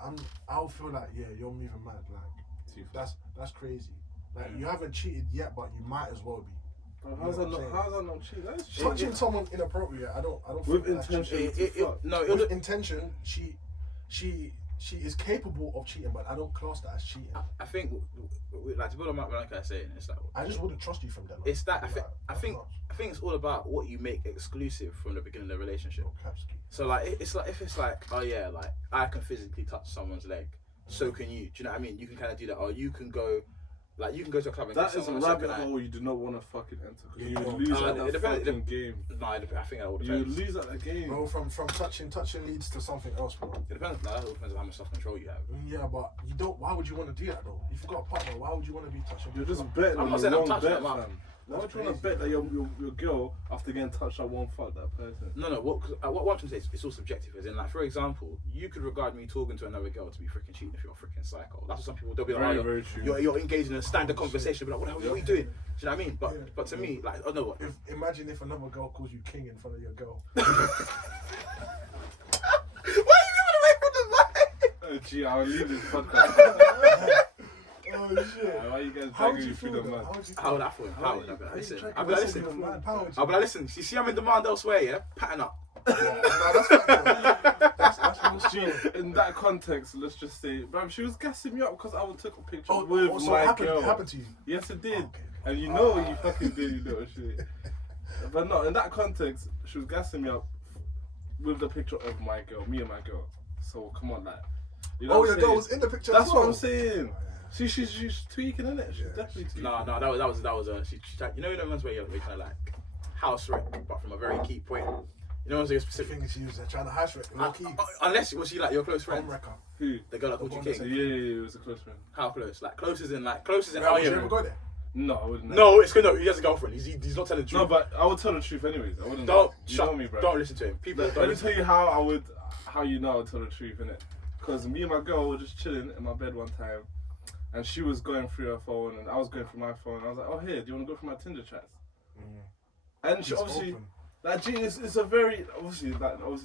I'll feel like, you're moving mad. Like that's crazy. Like you haven't cheated yet, but you might as well be. How's that not cheating? That's touching someone inappropriate. I don't with think intention. With intention, she is capable of cheating, but I don't class that as cheating. I think, like to build on what I saying, it's like I just wouldn't trust you from then. It's that I think it's all about what you make exclusive from the beginning of the relationship. So like it's like if it's like, oh yeah, like I can physically touch someone's leg, so can you. Do you know what I mean? You can kind of do that, or you can go. Like you can go to a club and that is a rabbit hole you do not want to fucking enter because you would lose at that fucking game. No, I think that all depends. You would lose at that game. Bro, from touching leads to something else, bro. It depends. That all depends on how much self-control you have. Yeah, but you don't. Why would you want to do that though? If you've got a partner, why would you want to be touching? You're just betting on the wrong bet, fam. Why would you want to bet that your girl, after getting touched, I won't fuck that person? No. What I'm trying to say is it's all subjective. As in, like, for example, you could regard me talking to another girl to be freaking cheating if you're a freaking psycho. That's what some people, they'll be like, very true. You're engaged in a standard conversation, but like, what the hell are you doing? Do you know what I mean? But to me, like, oh no. Imagine if another girl calls you king in front of your girl. Why are you moving away from the mic? Gee, I'll leave this podcast. Oh shit! Why are you guys How would dragging you me through feel? the mud? How would I feel? How would I feel? Listen, I'll be like, listen. You see, I'm in demand elsewhere, yeah? Pattern up. That's Gee, in that context, let's just say, bro, she was gassing me up because I took a picture with so my it girl. happened to you? Yes, it did. Okay. And you know you fucking did, you little shit. But no, in that context, she was gassing me up with the picture of my girl, me and my girl. So come on, like. You know your girl was in the picture. That's as well. what I'm saying. See, she's tweaking, innit? She's definitely tweaking. No, that was she you know the ones where you're kind of like house wreck, but from a very key point. You know, a specific thing she was trying to house wreck, low key. Unless was she like your close friend? Who? The girl that called you king. Yeah, it was a close friend. How close? Like close as in. Would you ever go there? No, I wouldn't. No, it's good. No, he has a girlfriend. He's not telling the truth. No, but I would tell the truth anyways. I wouldn't. Don't shut me, bro. Don't listen to him. People. Let me tell you how I would tell the truth, innit? Because me and my girl were just chilling in my bed one time, and she was going through her phone, and I was going through my phone. I was like, "Oh, here, do you want to go through my Tinder chats?" And she obviously, like, gee, it's a very obviously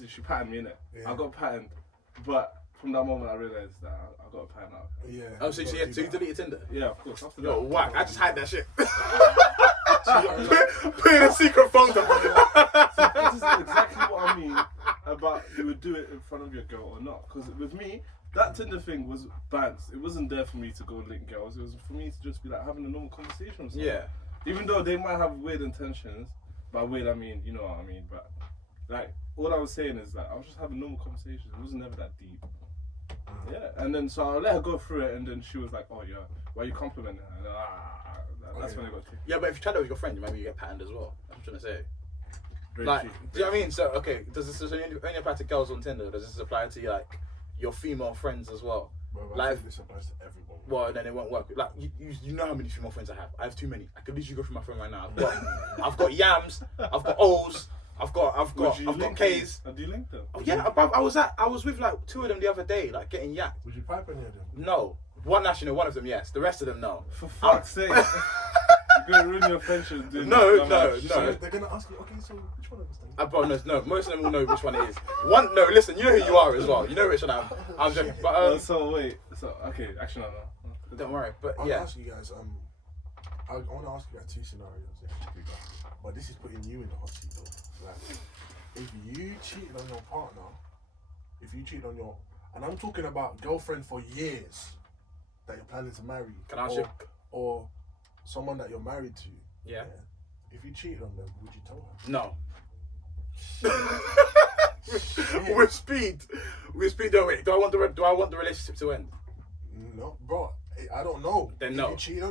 she patterned me, innit? Yeah. I got patterned, but from that moment I realized that I got a pattern out. Yeah. Oh, so you deleted Tinder? Yeah, of course. After Yo, that, whack! I just hide that shit. Put in a secret phone number. This is exactly what I mean about you would do it in front of your girl or not. Because with me, that Tinder thing was bands. It wasn't there for me to go link girls. It was for me to just be like having a normal conversation with someone. Yeah. Even though they might have weird intentions, by weird I mean, you know what I mean. But like, all I was saying is that I was just having normal conversations. It wasn't never that deep. Yeah, and then so I let her go through it, and then she was like, "Oh yeah, why are you complimenting her?" And that's when it got tricky. Yeah, but if you try that with your friend, maybe you get patterned as well. That's what I'm trying to say. Very Like, cheap. do you know what I mean? So, okay, does this only apply to girls on Tinder? Or does this apply to like your female friends as well? Bro, I Like, think this applies to everyone. well, then it won't work. Like, you know how many female friends I have. I have too many. I could literally go through my phone right now. I've got yams. I've got O's. I've got K's. Do you link them? Oh, yeah, I was with like 2 of them the other day, like getting yacked. Would you pipe any of them? No, one actually, one of them yes. The rest of them no. For fuck's sake. You're gonna ruin your friendship, dude. No. So they're gonna ask you, okay, so which one of us then? Bro, no, most of them will know which one it is. One, no, listen, you know who you are as well. You know which one I'm joking. But Okay, actually no. don't worry. But I'll yeah, ask you guys. I want to ask you about 2 scenarios. Yeah, but this is putting you in the hot seat though. Like, if you cheated on your partner, and I'm talking about girlfriend for years that you're planning to marry, Can I ask you? or someone that you're married to. Yeah. If you cheated on them, would you tell her? No. With speed. Don't wait. Do I want the relationship to end? No, bro. I don't know. Then if no. You cheat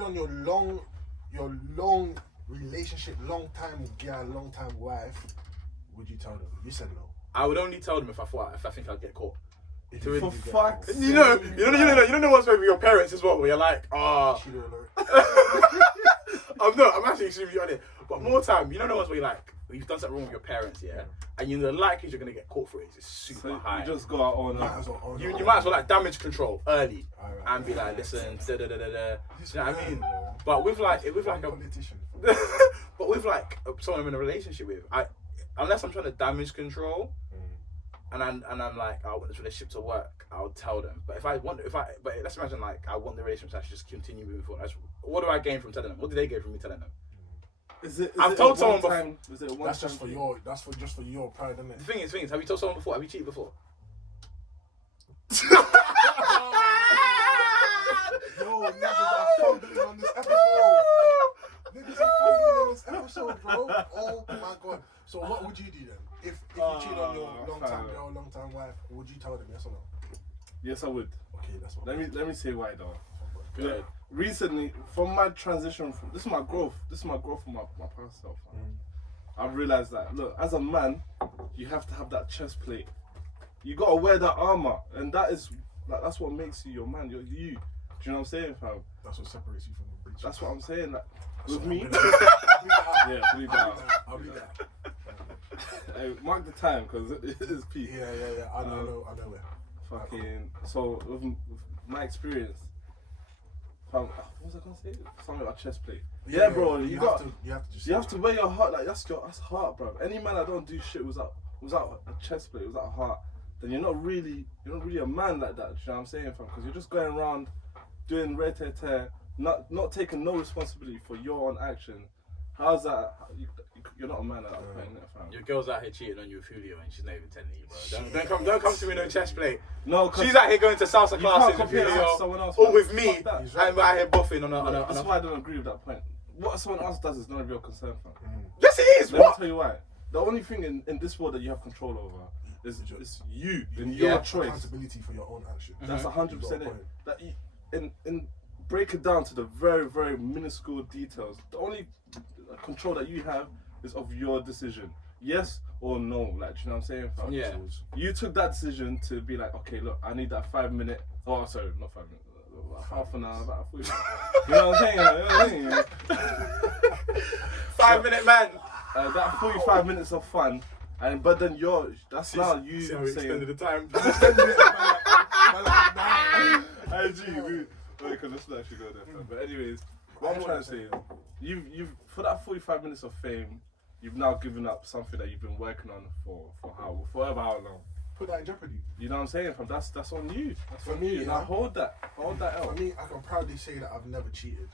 on your long relationship, long time girl, long time wife, would you tell them? You said no. I would only tell them if I think I'd get caught. For fuck's sake. You know what's with your parents as well, where you're like, Cheater alert. I'm actually extremely on it. But more time, you know the ones where you're like, you've done something wrong with your parents, yeah? And you know the likelihood you're gonna get caught for it is super high. You just go out on You might as well like damage control early Alright, and be like, listen, da. You know what I mean? bro. But with like I'm a politician. but with like someone I'm in a relationship with, unless I'm trying to damage control, and I'm like, I want this relationship to work, I'll tell them. But but let's imagine like I want the relationship to actually just continue moving forward. What do I gain from telling them? What do they gain from me telling them? I've told someone before. That's just for your pride, isn't it? The thing is, have you told someone before? Have you cheated before? Yo, niggas are fumbling on this episode. Niggas are fumbling on this episode, bro. Oh my god. So what would you do then? If you cheat on your long time girl, long time wife, would you tell them yes or no? Yes, I would. Okay, that's what. Let me say why though. Good. Recently, from my transition from this is my growth from my past self. I've realized that look, as a man, you have to have that chest plate. You gotta wear that armor, and that's what makes you your man. You're you. Do you know what I'm saying, fam? That's what separates you from the bitch. That's what I'm saying. Like, with me, Yeah, bleed that out. I'll be that. Hey, mark the time because it is peak. Yeah. I know it. Fucking. So with my experience, what was I gonna say? Something about chest plate. Yeah, bro. You have to wear your heart. Like that's heart, bro. Any man that don't do shit without a chest plate, without a heart, then you're not really a man like that. Do you know what I'm saying, fam? Because you're just going around doing red tear, not taking no responsibility for your own action. How's that? You're not a man at that point, fam. Your girl's out here cheating on you with Julio and she's not even telling you, bro. Don't come to me no chest plate. No, she's out here going to salsa classes with compare that to Julio, someone else, or man. with me, Fuck and that. we're out here buffing on a. That's why I don't agree with that point. What someone else does is not a real concern, fam. Yes, it is. Let me What? tell you why. The only thing in this world that you have control over is you and your choice. Accountability for your own actions. That's 100% it. That in break it down to the very, very minuscule details. The only control that you have is of your decision. Yes or no. Like, do you know what I'm saying, fam? Yeah. You took that decision to be like, okay, look, I need that 5 minute. Oh, sorry, not 5 minutes. Half an hour, about 40. You know what I'm saying? 5 minute man. That 45 minutes of fun, but then that's now you See how we saying. extended the time. Because let's not actually go there. But anyways, what I'm trying to say is, you've for that 45 minutes of fame, you've now given up something that you've been working on for how long. Put that in jeopardy. You know what I'm saying? Fam? That's on you. That's For on me, you. yeah. Now hold that For out. me, I can proudly say that I've never cheated.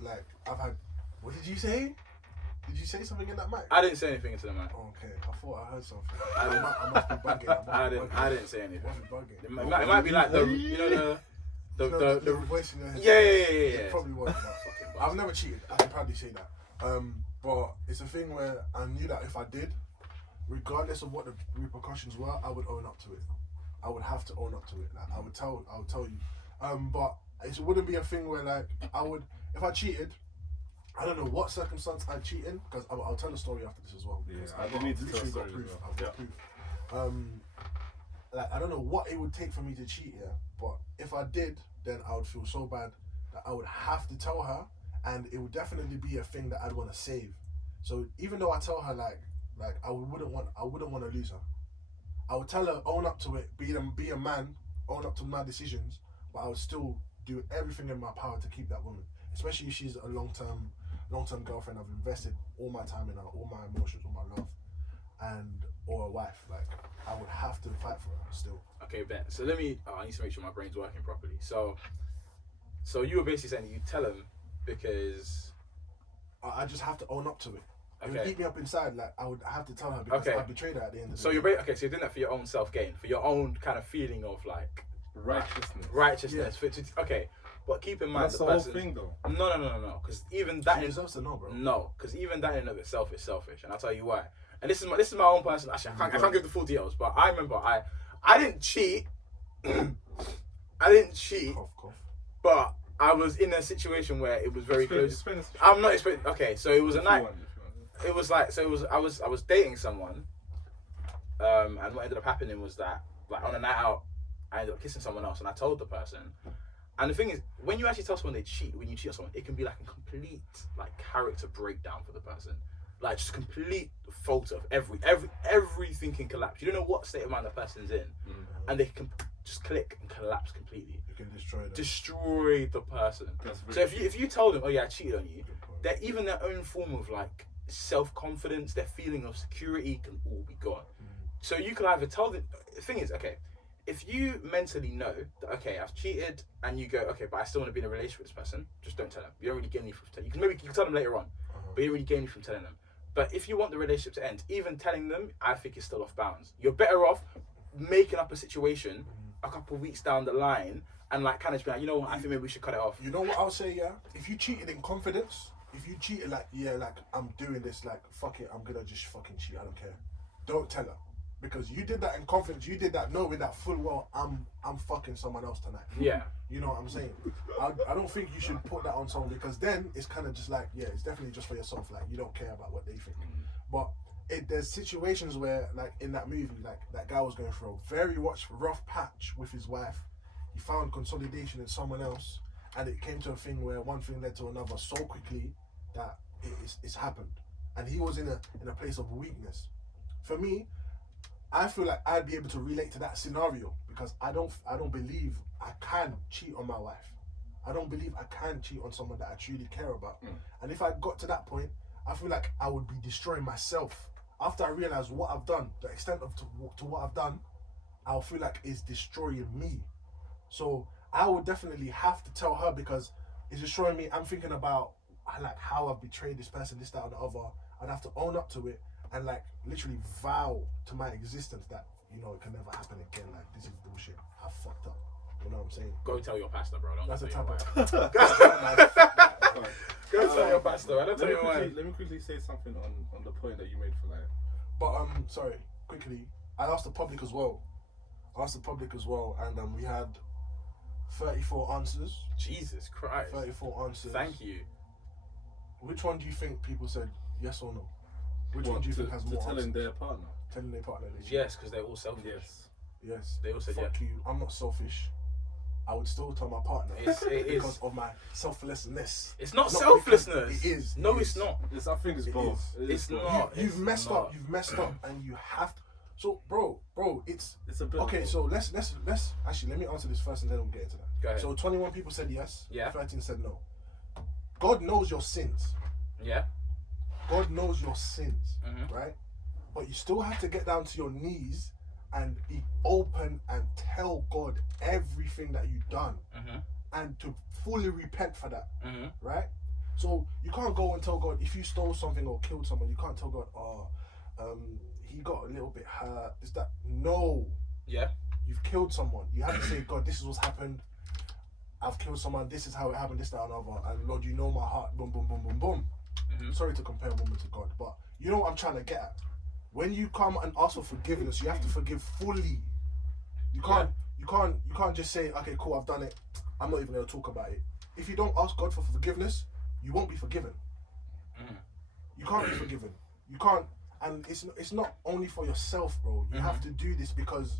Like, I've had. What did you say? Did you say something in that mic? I didn't say anything into the mic. Okay, I thought I heard something. I must be bugging. I didn't say anything. I must be bugging. It might be like the voice in your head. yeah. It probably was. I've never cheated. I can proudly say that. But it's a thing where I knew that if I did, regardless of what the repercussions were, I would own up to it. I would have to own up to it. Like I would tell you. But it wouldn't be a thing where like I would, if I cheated, I don't know what circumstance I'd cheat in, because I'll tell the story after this as well. Yeah, I do need to tell a story as well. I've got proof. Like I don't know what it would take for me to cheat here, but if I did, then I would feel so bad that I would have to tell her, and it would definitely be a thing that I'd want to save. So even though I tell her like I wouldn't want to lose her. I would tell her, own up to it, be a man, own up to my decisions, but I would still do everything in my power to keep that woman, especially if she's a long-term girlfriend. I've invested all my time in her, all my emotions, all my love, or a wife. Like I would have to fight for her still. Okay, bet. So let me. I need to make sure my brain's working properly. So you were basically saying you tell him because I just have to own up to it. It would Okay. keep me up inside. Like I would have to tell her because Okay. I betrayed her at the end of the So day. you're okay. So you're doing that for your own self gain, for your own kind of feeling of like righteousness. Okay, but keep in mind That's the the whole person. thing, though. No. Because even that She in deserves to know, bro. no, because even that in and of itself is selfish, and I'll tell you why. And this is my own person. Actually, I can't give the full details, but I remember I didn't cheat. I didn't cheat, Cough. but I was in a situation where it was very close. Explain this. I'm not expecting. Okay, so it was a If you night. want, if you want. It was like, so it was. I was dating someone, and what ended up happening was that, like, on a night out, I ended up kissing someone else, and I told the person. And the thing is, when you actually tell someone they cheat, when you cheat on someone, it can be like a complete like character breakdown for the person, like just complete fault of everything can collapse. You don't know what state of mind the person's in, and they can just click and collapse completely. You can Destroy the person. That's So very if you told them, oh yeah, I cheated on you, that even their own form of like self-confidence, their feeling of security can all be gone. So you can either tell them, the thing is, okay, if you mentally know that, okay, I've cheated, and you go, okay, but I still want to be in a relationship with this person, just don't tell them. You don't really gain anything from telling. You can tell them later on, but you don't really gain anything from telling them. But if you want the relationship to end, even telling them, I think is still off bounds. You're better off making up a situation a couple of weeks down the line and like kind of be like, you know what, I think maybe we should cut it off. You know what I'll say, yeah? If you cheated in confidence, if you cheated like, yeah, like I'm doing this, like fuck it, I'm gonna just fucking cheat, I don't care. Don't tell her. Because you did that in confidence, you did that knowing that full well I'm fucking someone else tonight. Yeah. You know what I'm saying? I don't think you should put that on someone, because then it's kind of just like, yeah, it's definitely just for yourself, like you don't care about what they think. But there's situations where, like in that movie, like that guy was going through a very rough patch with his wife. He found consolidation in someone else, and it came to a thing where one thing led to another so quickly that it's happened, and he was in a place of weakness. For me, I feel like I'd be able to relate to that scenario, because I don't believe I can cheat on my wife. I don't believe I can cheat on someone that I truly care about. And if I got to that point, I feel like I would be destroying myself. After I realize what I've done, the extent of to what I've done, I'll feel like it's destroying me. So I would definitely have to tell her, because it's destroying me. I'm thinking about like how I've betrayed this person, this, that, and the other. I'd have to own up to it and like literally vow to my existence that, you know, it can never happen again. Like, this is bullshit. I fucked up. You know what I'm saying? Go tell your pastor, bro. Don't That's tell the your type wife. of. Go tell your pastor. I don't tell your wife. Let me quickly say something on the point that you made for like. But sorry, quickly, I asked the public as well. And we had 34 answers. Jesus Christ. 34 answers. Thank you. Which one do you think people said yes or no? Which one do you think has more telling answers? their partner? Telling their partner. Yes, because they're all selfish. Yes. They all said Fuck you. I'm not selfish. I would still tell my partner It is. because of my selflessness. It's not because- selflessness. It is. No, It it's is. not. I think it's It both. is. It's both. not. You've It's messed not. up. You've messed up, and you have to. So, bro, it's It's a bit. okay. So let's actually let me answer this first, and then we'll get into that. Go ahead. So 21 people said yes. Yeah. 13 said no. God knows your sins. Yeah. God knows your sins, Mhm. right? But you still have to get down to your knees and be open and tell God everything that you've done, Mhm. and to fully repent for that, Mhm. right? So you can't go and tell God if you stole something or killed someone. You can't tell God, he got a little bit hurt. Is that no? Yeah. You've killed someone. You have to say, God, this is what's happened. I've killed someone. This is how it happened. This, that, and other. And Lord, you know my heart. Boom, boom, boom, boom, boom. Mhm. Sorry to compare woman to God, but you know what I'm trying to get at. When you come and ask for forgiveness, you have to forgive fully. You can't just say, okay, cool, I've done it. I'm not even gonna talk about it. If you don't ask God for forgiveness, you won't be forgiven. You can't be forgiven. You can't, and it's not only for yourself, bro. You have to do this because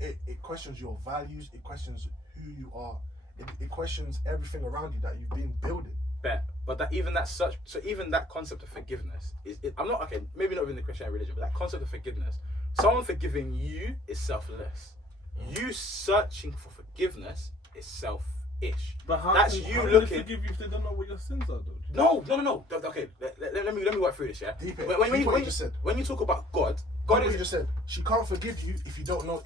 it questions your values. It questions who you are. It questions everything around you that you've been building. Bet, but even that concept of forgiveness I'm not okay. Maybe not in the Christian religion, but that concept of forgiveness. Someone forgiving you is selfless. You searching for forgiveness is selfish. But how that's can, you how can looking. they forgive you if they don't know what your sins are, though? No. Okay, let me work through this. Yeah. What you just said. When you talk about God is. You just said she can't forgive you if she don't know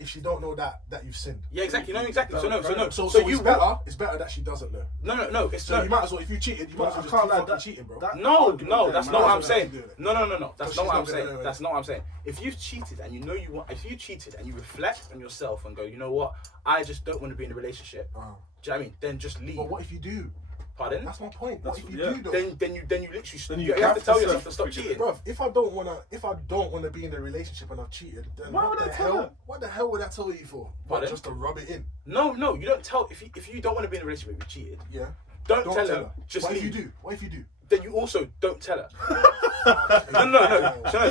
that you've sinned. Yeah, exactly. No, exactly. So it's better that she doesn't know. No. You might as well, if you cheated, you might as well just keep fucking cheating, bro. No, that's not what I'm saying. No. That's not what I'm she's saying. not gonna That's not what I'm saying. If you've cheated and you know you want, if you cheated and you reflect on yourself and go, you know what, I just don't want to be in a relationship. Do you know what I mean? Then just leave. But what if you do? Pardon? That's my point. What if you do though? Then you literally you have to tell yourself to stop cheating. Bro, if I don't wanna be in a relationship and I've cheated, then what the hell would I tell you for? What, just to rub it in? No, you don't tell if you don't want to be in a relationship and you cheated. Yeah. Don't tell her. Just what leave. What if you do? Then you also don't tell her. No. Shall I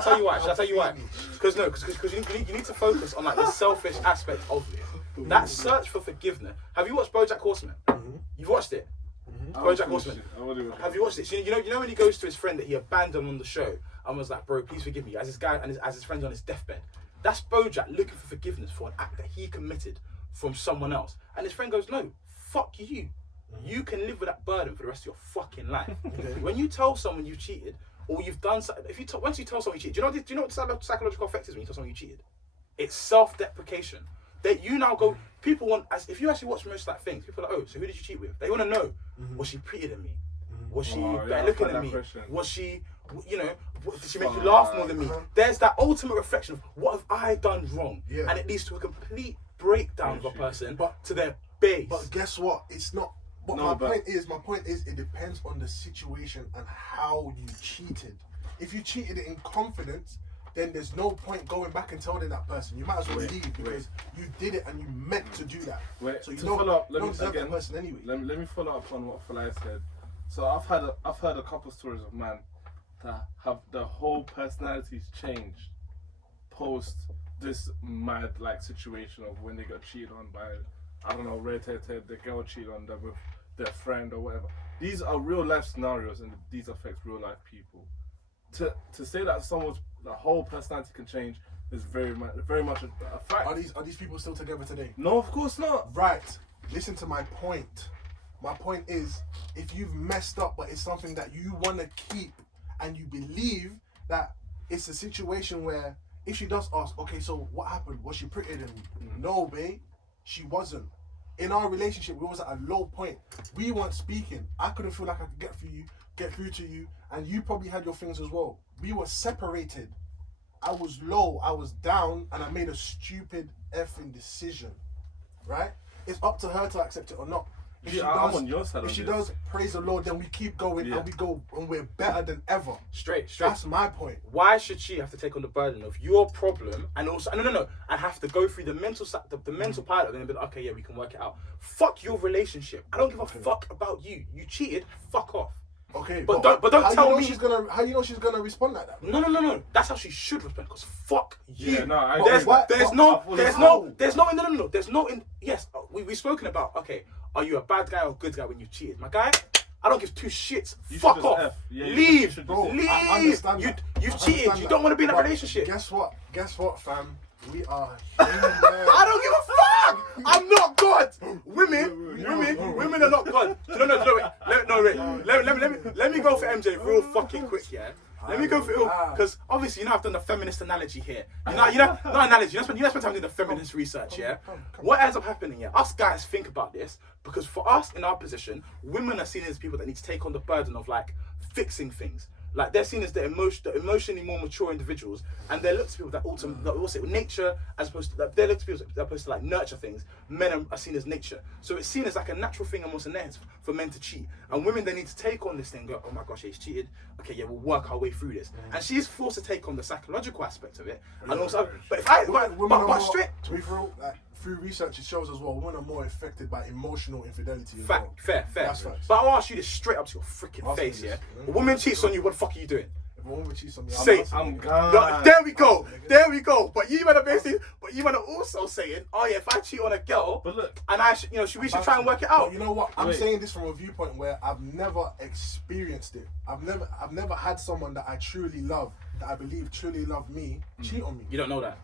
tell you why? Because you need to focus on like the selfish aspect of it. That search for forgiveness. Have you watched BoJack Horseman? You've watched it. BoJack Horseman. Have you watched it? So you know when he goes to his friend that he abandoned on the show and was like, bro, please forgive me, as this guy and as his friend's on his deathbed. That's BoJack looking for forgiveness for an act that he committed from someone else. And his friend goes, no, fuck you. You can live with that burden for the rest of your fucking life. When you tell someone you cheated or you've done something, once you tell someone you cheated, do you know what the psychological effect is when you tell someone you cheated? It's self-deprecation. That you now go, people want, as if you actually watch most like things, people are like, oh, so who did you cheat with? They want to know, was she prettier than me? Was she better looking than me? Was she, did she make you laugh more than me? There's that ultimate reflection of what have I done wrong? Yeah. And it leads to a complete breakdown of a person to their base. But guess what? It's not. But my point is, it depends on the situation and how you cheated. If you cheated in confidence, then there's no point going back and telling that person. You might as well leave because you did it and you meant to do that. So you don't deserve that person anyway. Let me follow up on what Falai said. So I've heard a couple stories of men that have the whole personalities changed post this mad like situation of when they got cheated on by, I don't know, the girl cheated on them with their friend or whatever. These are real life scenarios and these affect real life people. To say that someone's the whole personality can change is very much a fact. Are these people still together today? No, of course not. Right. Listen to my point. My point is, if you've messed up, but it's something that you want to keep, and you believe that it's a situation where, if she does ask, okay, so what happened? Was she prettier than me? No, babe, she wasn't. In our relationship, we was at a low point. We weren't speaking. I couldn't feel like I could get through to you, and you probably had your things as well. We were separated. I was low, I was down, and I made a stupid effing decision. Right? It's up to her to accept it or not. If I'm on your side. If she does, praise the Lord, then we keep going and we go and we're better than ever. Straight. That's my point. Why should she have to take on the burden of your problem and also no, and have to go through the mental part of it and be like, okay, yeah, we can work it out. Fuck your relationship. I don't give a fuck about you. You cheated. Fuck off. Okay, but don't tell me how you know she's gonna respond like that? No. That's how she should respond. Because fuck you. Yeah, no, Yes, we've spoken about. Okay, are you a bad guy or a good guy when you cheated? My guy, I don't give two shits. Fuck off. Leave. Leave. I understand that. You've cheated. You don't want to be in a relationship. Guess what, fam? We are human. I don't give a fuck. I'm not God. Women are not God. Let me go for MJ real fucking quick, yeah. Let me go for it because obviously I've done the feminist analogy here. Not analogy. You spend time doing the feminist research, yeah. What ends up happening, yeah? Us guys think about this because for us in our position, women are seen as people that need to take on the burden of like fixing things. Like they're seen as the emotionally more mature individuals, and they're looked to people that nature as opposed to they're looked to people that are supposed to like nurture things. Men are seen as nature, so it's seen as like a natural thing almost in there for men to cheat, and women they need to take on this thing. And go, oh my gosh, he's cheated. Okay, yeah, we'll work our way through this, and she's forced to take on the psychological aspect of it, and also. But if I to be real, like through research it shows as well, women are more affected by emotional infidelity. Fair. That's facts. But I'll ask you this straight up to your freaking face, yeah? A woman cheats on you, what the fuck are you doing? If a woman cheats on me, I'm gone. There we go. But you man are also saying, oh yeah, if I cheat on a girl, But look, and we should try and work it out. But you know what? I'm saying this from a viewpoint where I've never experienced it. I've never had someone that I truly love, that I believe truly loved me, cheat on me. You don't know that.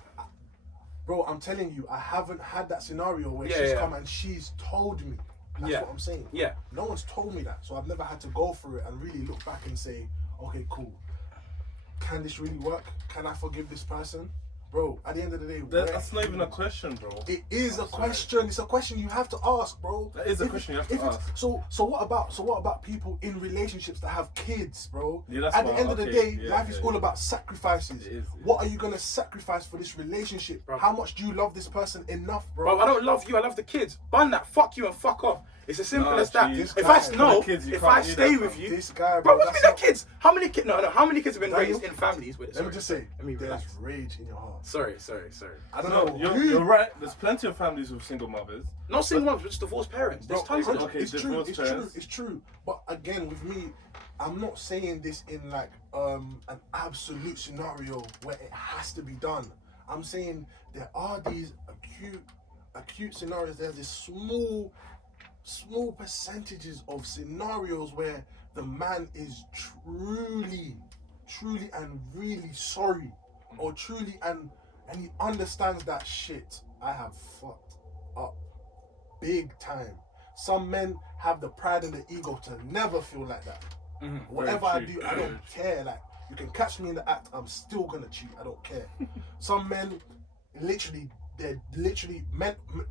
Bro, I'm telling you, I haven't had that scenario where she's come and she's told me. That's what I'm saying. Yeah. No one's told me that, so I've never had to go through it and really look back and say, okay, cool. Can this really work? Can I forgive this person? Bro, at the end of the day, that's not even a question, bro. It is a question. It's a question you have to ask, bro. That is a question you have to ask. So what about people in relationships that have kids, bro? Yeah, that's at the end of the day, life is all about sacrifices. It is. What are you gonna sacrifice for this relationship? Bro. How much do you love this person enough, bro? Bro, I don't love you, I love the kids. Bun that, fuck you and fuck off. It's as simple as that. geez. If I stay with you, This guy, bro, bro, what's with the kids? How many kids? No, how many kids have been Daniel, raised in families with? let me just say, Let me there's relax. rage in your heart. Sorry. I don't No, know. you're right. There's plenty of families with single mothers. Not single moms, but just divorced parents. There's tons of them. Okay, it's true. divorced It's true. parents. It's true. But again, with me, I'm not saying this in like an absolute scenario where it has to be done. I'm saying there are these acute scenarios. There's this small percentages of scenarios where the man is truly and really sorry, or truly and he understands that shit, I have fucked up big time. Some men have the pride and the ego to never feel like that. Whatever I do, I don't care. Like, you can catch me in the act, I'm still gonna cheat. I don't care. Some men,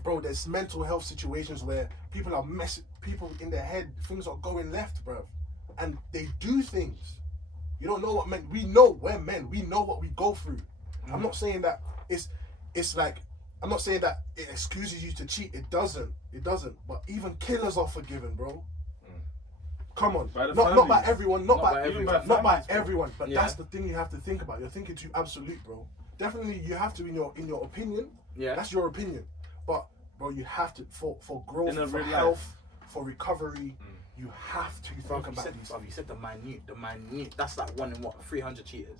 bro, there's mental health situations where people in their head, things are going left, bro, and they do things. You don't know what men. We know we're men. We know what we go through. I'm not saying that it's like. I'm not saying that it excuses you to cheat. It doesn't. But even killers are forgiven, bro. Come on. Not by everyone. Not by everyone. But that's the thing you have to think about. You're thinking too absolute, bro. Definitely, you have to in your opinion. Yeah. That's your opinion. But bro, you have to for growth, for real health, for recovery. You have to think about these. You said the minute. That's like 1 in 300 cheaters.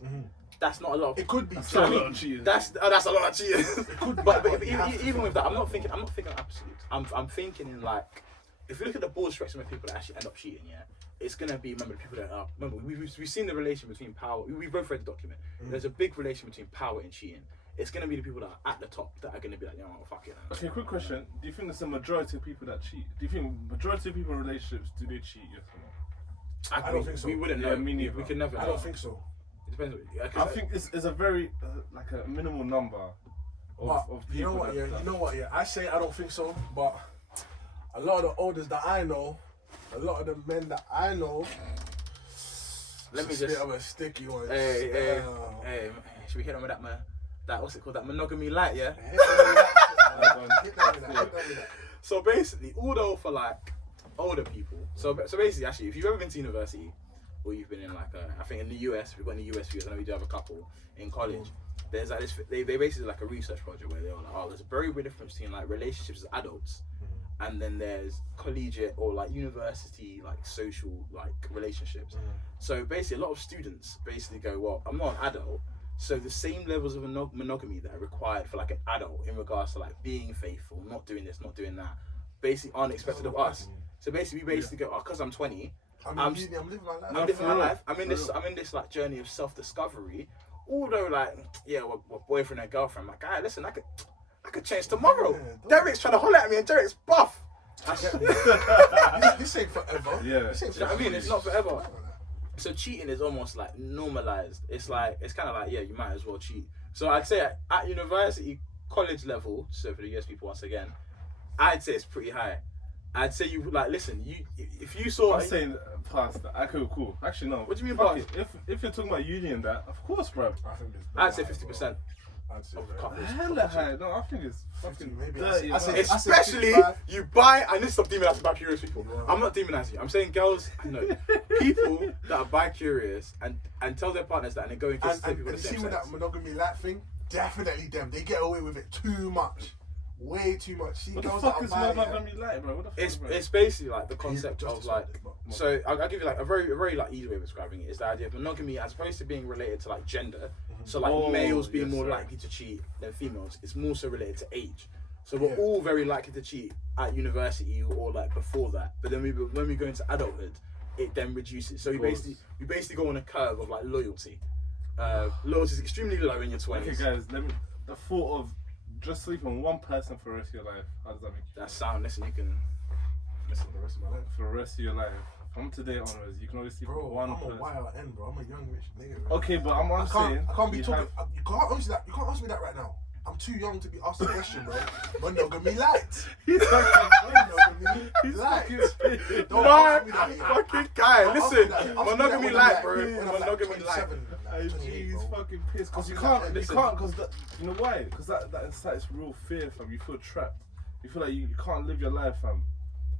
That's not a lot. It could be. That's a lot of cheaters. That's a lot of cheaters. It could be. but you have to even with that, I'm not thinking absolute. I'm thinking in like, if you look at the broad spectrum of people that actually end up cheating, yeah, it's gonna be the people that are. Remember, we've seen the relation between power. We both read the document. There's a big relation between power and cheating. It's gonna be the people that are at the top that are gonna be like, you know, fuck it. Okay, quick question. Do you think there's a majority of people that cheat? Do you think majority of people in relationships, do they cheat? Yes or no? I don't think so. We wouldn't know. Yeah, me neither. We could never know. I don't think so. It depends. I think it's a very like a minimal number of people. You know what? Yeah, I say I don't think so, but a lot of the oldest that I know, a lot of the men that I know, let me it's a just. bit of a sticky one. Hey, should we hit on with that, man? That, what's it called? That Monogomy lite, yeah? Hit that with that. So basically, although for like older people, so basically, actually, if you've ever been to university, or you've been in like I think in the US, if you've got any US viewers, I know we do have a couple in college. There's like this, they basically like a research project where they're like, oh, there's a very big difference between like relationships as adults, and then there's collegiate or like university like social like relationships. So basically, a lot of students basically go, well, I'm not an adult, so the same levels of monogamy that are required for like an adult in regards to like being faithful, not doing this, not doing that, basically aren't expected of us. So basically, we basically go, oh, because I'm 20. I'm living my life. I'm living my life. I'm in this like journey of self-discovery. Although like, yeah, we're boyfriend and girlfriend. I'm like, guy, listen, I could change tomorrow. Derek's trying to holler at me, and Derek's buff. This ain't forever. Yeah. This ain't You know what I mean? It's not forever. Like that. So cheating is almost like normalized. It's kind of like, yeah, you might as well cheat. So I'd say at university, college level, so for the US people once again, I'd say it's pretty high. I'd say you like listen. If you saw, I'm saying past that. Okay, cool. Actually, no. What do you mean Fuck past? it. If you're talking about uni and that, of course, bro. I think it's I'd say high, 50%. bro. I'd say Of the very couples. high. Hella high. No, I think it's 50, fucking maybe. dirty. I say- man. Especially 55. you buy, and this is something that's about curious people. Yeah. I'm not demonizing you. I'm saying girls, no, people that are bi-curious and tell their partners that and they go and kiss And people you of the see same with sex. that monogamy light thing, definitely them. They get away with it too much. Way too much. See, What the girls fuck that is are bi, monogamy like, bro? What the fuck, It's bro? basically like the concept Just of like. describe it, So I'll give you like a very like easy way of describing it. Is the idea of monogamy as opposed to being related to like gender. So like Oh, males being yes, more sir. likely to cheat than females. It's more so related to age. So we're Yeah. all very likely to cheat at university or like before that. But then when we go into adulthood, it then reduces. So we basically go on a curve of like loyalty. Loyalty is extremely low in your 20s. Okay, guys. The thought of just sleeping with one person for the rest of your life. How does that make you? That sound. Listen, you can. Listen. For the rest of my life. For the rest of your life. From today onwards, you can only sleep Bro, with one I'm person. a YRN, bro. I'm a young rich nigga. Bro. Okay, but I'm saying I can't be you talking. have- You can't ask me that. You can't ask me that right now. I'm too young to be asked the question, bro. Monogamy light. He's fucking. Monogamy He's light. fucking. Don't No, ask me that. yeah. fucking guy. Ask me Listen, that. Ask me that monogamy when I'm light, like- bro. when I'm like Monogamy light. 27, like Hey, 28, he's bro. fucking pissed because you Ask me can't. that, You listen. can't because you know why? Because that incites real fear, fam. You feel trapped. You feel like you can't live your life, fam.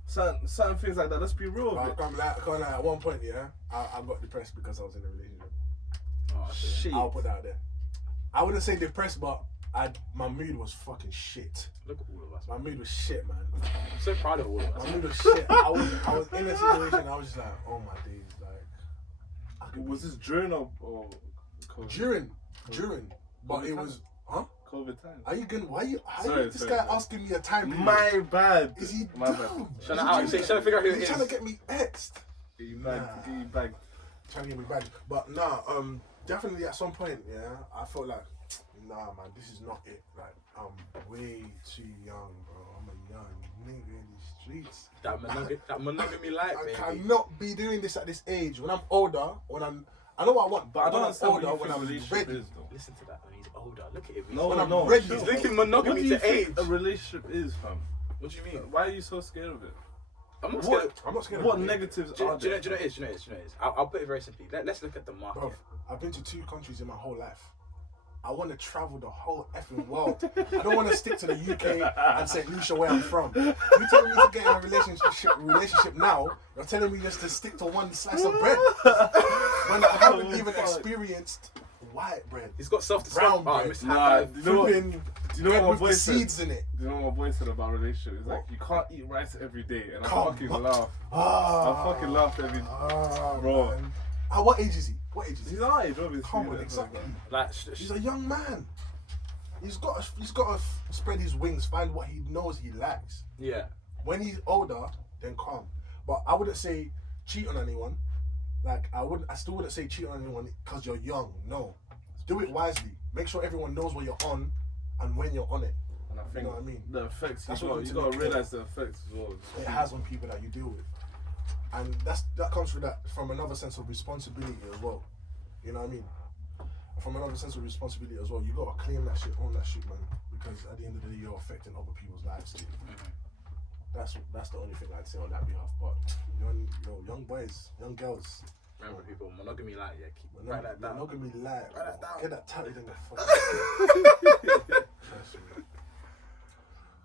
Certain things like that. Let's be real. I Bit. can't lie. At one point, yeah, I got depressed because I was in a relationship. Oh, shit. Shit. I'll put that out there. I wouldn't say depressed, but my mood was fucking shit. Look at all of us. My mood was shit, man. I'm so proud of all of us. My mood was shit. I was in a situation. I was just like, oh my days, like. I could Was be- this during or COVID? during, but it was, huh? COVID time. Are you gonna? Why you? How Sorry, you this sorry, guy sorry. asking me a time period? My bad. Is he My dumb? bad. Trying to out. So he's trying to figure out who it He's is. trying to get me exed. Get you bagged. Nah. Get you bagged. Trying to get me back. But nah, definitely at some point, yeah, I felt like, nah, man, this is not it. Like, I'm way too young, bro. I'm a young nigga in these streets. That monogamy light, I baby. cannot be doing this at this age. When I'm older, I know what I want, But I don't when I'm understand what older, you when think a I'm relationship ready. is, though. Listen to that when he's older. Look at him. He's No, When I'm no. ready. chill. He's linking What monogamy do you to age. think a relationship is, fam? What do you mean? Why are you so scared of it? I'm not What? scared. I'm not scared What of it. negatives Do you are know there? what it is? I'll put it very simply. Let's look at the market. Bro, I've been to 2 countries in my whole life. I want to travel the whole effing world. I don't want to stick to the UK and St. Lucia where I'm from. You telling me to get in a relationship now, you're telling me just to stick to one slice of bread. When I haven't even fuck. experienced white bread. He's got self-discovery. Brown Oh, bread. Mr. Nah, High Five. you know what? Flipping Do you know bread what my with boy the said? seeds in it. Do you know what my boy said about relationships? It's like you can't eat rice every day, and I Come fucking on. laugh. I fucking laughed every. Bro. Man. What age is he? What age is he? He's our age, obviously. Come on, innit? exactly. Like, He's a young man. He's got to spread his wings, find what he knows he likes. yeah. When he's older, then calm. But I wouldn't say cheat on anyone. Like I still wouldn't say cheat on anyone because you're young. No, do it wisely. Make sure everyone knows what you're on and when you're on it. And I think know what I mean? the effects That's you what got, I'm you saying. got to realize the effects as well. It has on people that you deal with, and that comes from another sense of responsibility as well. You know what I mean? From another sense of responsibility as well. You gotta claim that shit, own that shit, man. Because at the end of the day, you're affecting other people's lives too. That's the only thing I'd say on that behalf. But young boys, young girls, Remember, people, monogamy light. Yeah, keep write that down. monogamy light. Write that down. Get that tatted in the fucking. Trust me.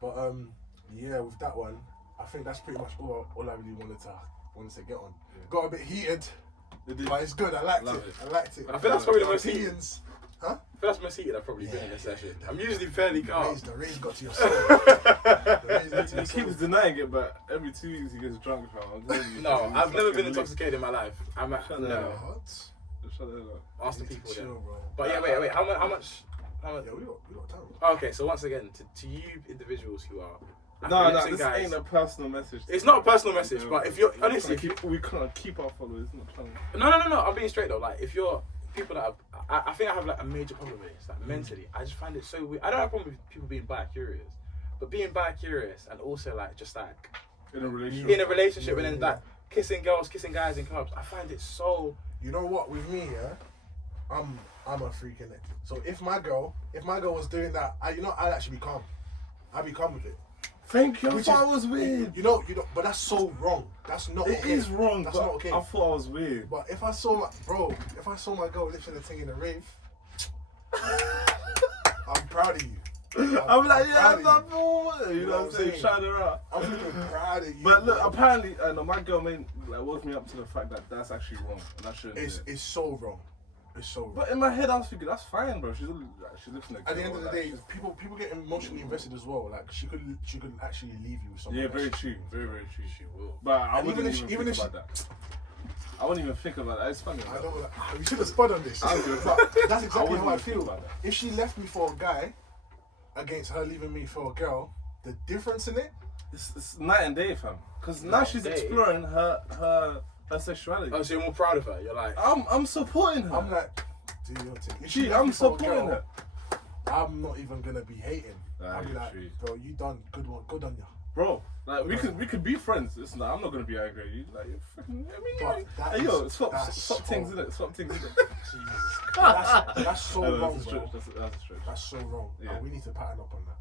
But yeah, with that one, I think that's pretty much all I really wanted to get on. Got a bit heated, but it's good. I liked Love it. it. I liked it. I think that's probably the most heated. Opinions. Huh? I feel that's the most heated I've probably been in a session. I'm usually fairly calm. The rays got to your soul. The rays got to He your soul. keeps denying it, but every 2 weeks he gets drunk. Fam. I'm telling you, No, he's I've never fucking been intoxicated in my life. I'm at, Shut the no. hell up. What? Just shut the hell up. Ask the Need to people chill, then. bro. But yeah, wait. How much? Yeah, we got time. Oh, okay, so once again, to you individuals who are No, listen, this guys, ain't a personal message. It's not a personal message, but if you're honestly, we can't keep our followers. Not trying. no, I'm being straight though. Like, if you're people that are, I think I have like a major problem with this. Like mentally, I just find it so weird. I don't have a problem with people being bi-curious, but being bi-curious and also like just like In a relationship. in a relationship and then like kissing girls, kissing guys in clubs. I find it so. You know what? With me, yeah, I'm a freak in it. So if my girl was doing that, I'd actually be calm. I'd be calm with it. Thank you. I Which thought is- I was weird. You know, but that's so wrong. That's not It okay. is wrong, That's but not okay. I thought I was weird. But if I saw my girl literally singing a rave, I'm proud of you. I'm like, yeah, proud I'm of not you. bored. You know what I'm saying? Shout her out. I'm feeling proud of you. But look, bro. apparently, my girl woke me up to the fact that that's actually wrong, and I shouldn't. It's do it. it's so wrong. It's so wrong. But in my head, I was thinking that's fine, bro. She's lifting a At the end of the like, day, people get emotionally invested as well. Like she could actually leave you with someone. yeah, else. very true, very very true. She will. But I And wouldn't even even if think about that. I wouldn't even think about that. It's funny. I don't. We should have spun on this. I don't give a But fuck. that's I exactly wouldn't how I even think feel. about that. If she left me for a guy, against her leaving me for a girl, the difference in it. It's night and day, fam. Because now Night she's and day. exploring her sexuality. Oh, so you're more proud of her. You're like, I'm supporting her. I'm like, do your thing. If Gee, left I'm me for a supporting girl, her. I'm not even gonna be hating. Nah, I'll be you're like, true. bro, you done good one, good on you. Bro, like we could be friends. It's not, I'm not gonna be angry at you. Like, you're fucking, But that hey yo, is- swap that's things so- in it. Swap things in it. That's so No, wrong, that's a bro. stretch. That's a stretch. That's so wrong. Yeah. And we need to pattern up on that.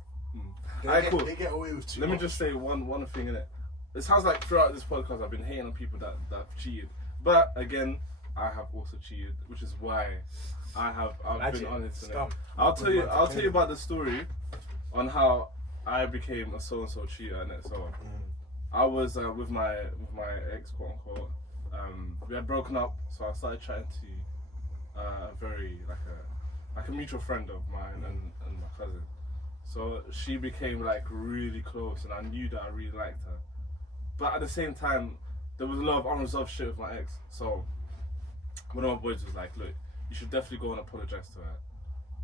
Alright, cool. They get away with too Let me much. just say one thing in it. It sounds like throughout this podcast I've been hating on people that have cheated, but again, I have also cheated, which is why I've Magic. been honest in it. Scum. I'll tell you about the story on how I became a so and so cheater and so on. I was with my ex, quote unquote. We had broken up, so I started chatting to a very like a mutual friend of mine and my cousin. So she became like really close, and I knew that I really liked her. But at the same time, there was a lot of unresolved shit with my ex. So one of my boys was like, "Look, you should definitely go and apologize to her,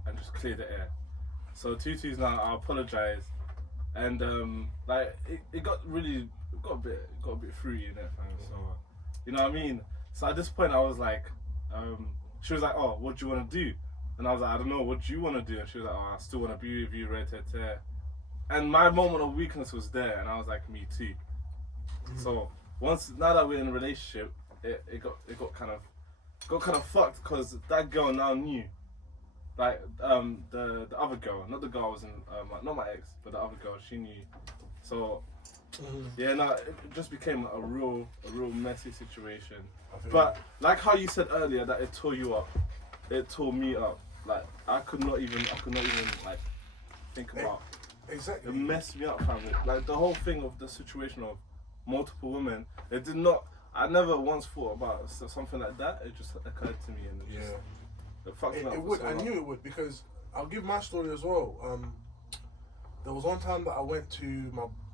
and just clear the air." So 2-2's now. I apologize, and like it got a bit fruity in it, fam. So you know what I mean. So at this point, I was like, she was like, "Oh, what do you want to do?" And I was like, "I don't know. What do you want to do?" And she was like, "Oh, I still want to be with you, and my moment of weakness was there, and I was like, "Me too." So now that we're in a relationship, it got kind of fucked because that girl now knew, like the other girl, not the girl I was in, not my ex, but the other girl, she knew. So yeah, no, it just became a real messy situation. But like how you said earlier that it tore you up, it tore me up. Like I could not even like think about. Exactly. It messed me up, family. Like the whole thing of the situation of multiple women, it did not. I never once thought about something like that. It just occurred to me, and it fucked me up. It would. I knew it would, because I'll give my story as well. There was one time that I went to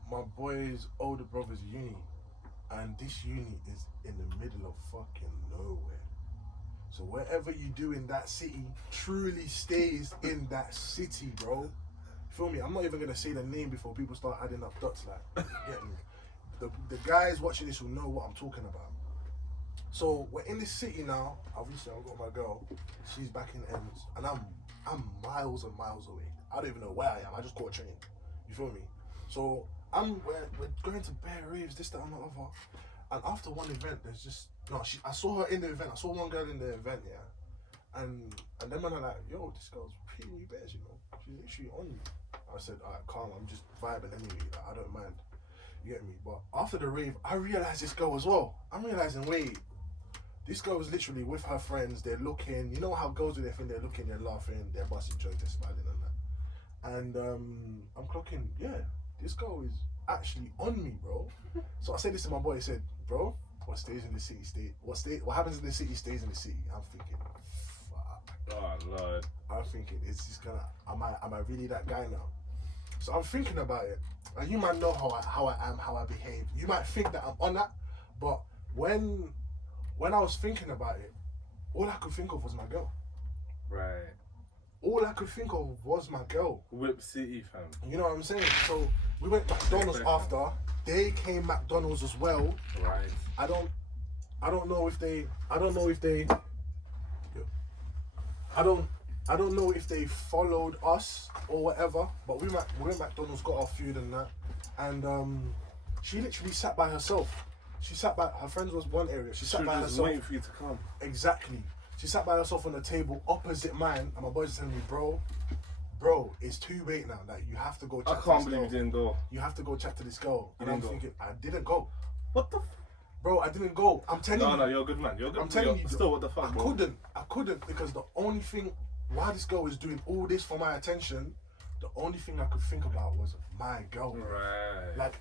my boy's older brother's uni, and this uni is in the middle of fucking nowhere. So whatever you do in that city truly stays in that city, bro. Feel me? I'm not even gonna say the name before people start adding up dots. Like, get me? The guys watching this will know what I'm talking about. So we're in this city now. Obviously, I've got my girl. She's back in Ends, and I'm miles and miles away. I don't even know where I am. I just caught a train. You feel me? So we're going to bear raves, this, that, and the other. And after one event, there's just I saw her in the event. I saw one girl in the event, yeah. And then man are like, yo, this girl's pretty new bears, you know. She's literally on you. I said, alright, calm. I'm just vibing anyway. Like, I don't mind. You get me? But after the rave, I realized this girl as well. I'm realizing, wait, this girl is literally with her friends. They're looking. You know how girls do their thing? They're looking, they're laughing, they're busting jokes, they're smiling and that. And I'm clocking, yeah, this girl is actually on me, bro. So I said this to my boy. He said, bro, what stays in the city stays. What happens in the city stays in the city. I'm thinking, fuck. Oh Lord. I'm thinking, it's just gonna. Am I really that guy now? So I'm thinking about it, and you might know how I am, how I behave. You might think that I'm on that, but when I was thinking about it, all I could think of was my girl. Right. All I could think of was my girl. Whip City, fam. You know what I'm saying? So we went McDonald's after. They came McDonald's as well. Right. I don't know if they followed us or whatever, but we went McDonald's, got our food and that, and she literally sat by herself. She sat by her friends was one area. She sat She by was just herself. waiting for you to come. Exactly. She sat by herself on the table opposite mine, and my boys telling me, bro, bro, it's too late now. Like, you have to go I chat to can't this believe you girl. didn't go. You have to go chat to this girl. You And I'm didn't go. thinking, I didn't go. What the? Bro, I didn't go. I'm telling you. No, you're a good man. You're a good. I'm telling you. Still, what the fuck, bro? I couldn't because the only thing, why this girl was doing all this for my attention, the only thing I could think about was my girl. Right. Like,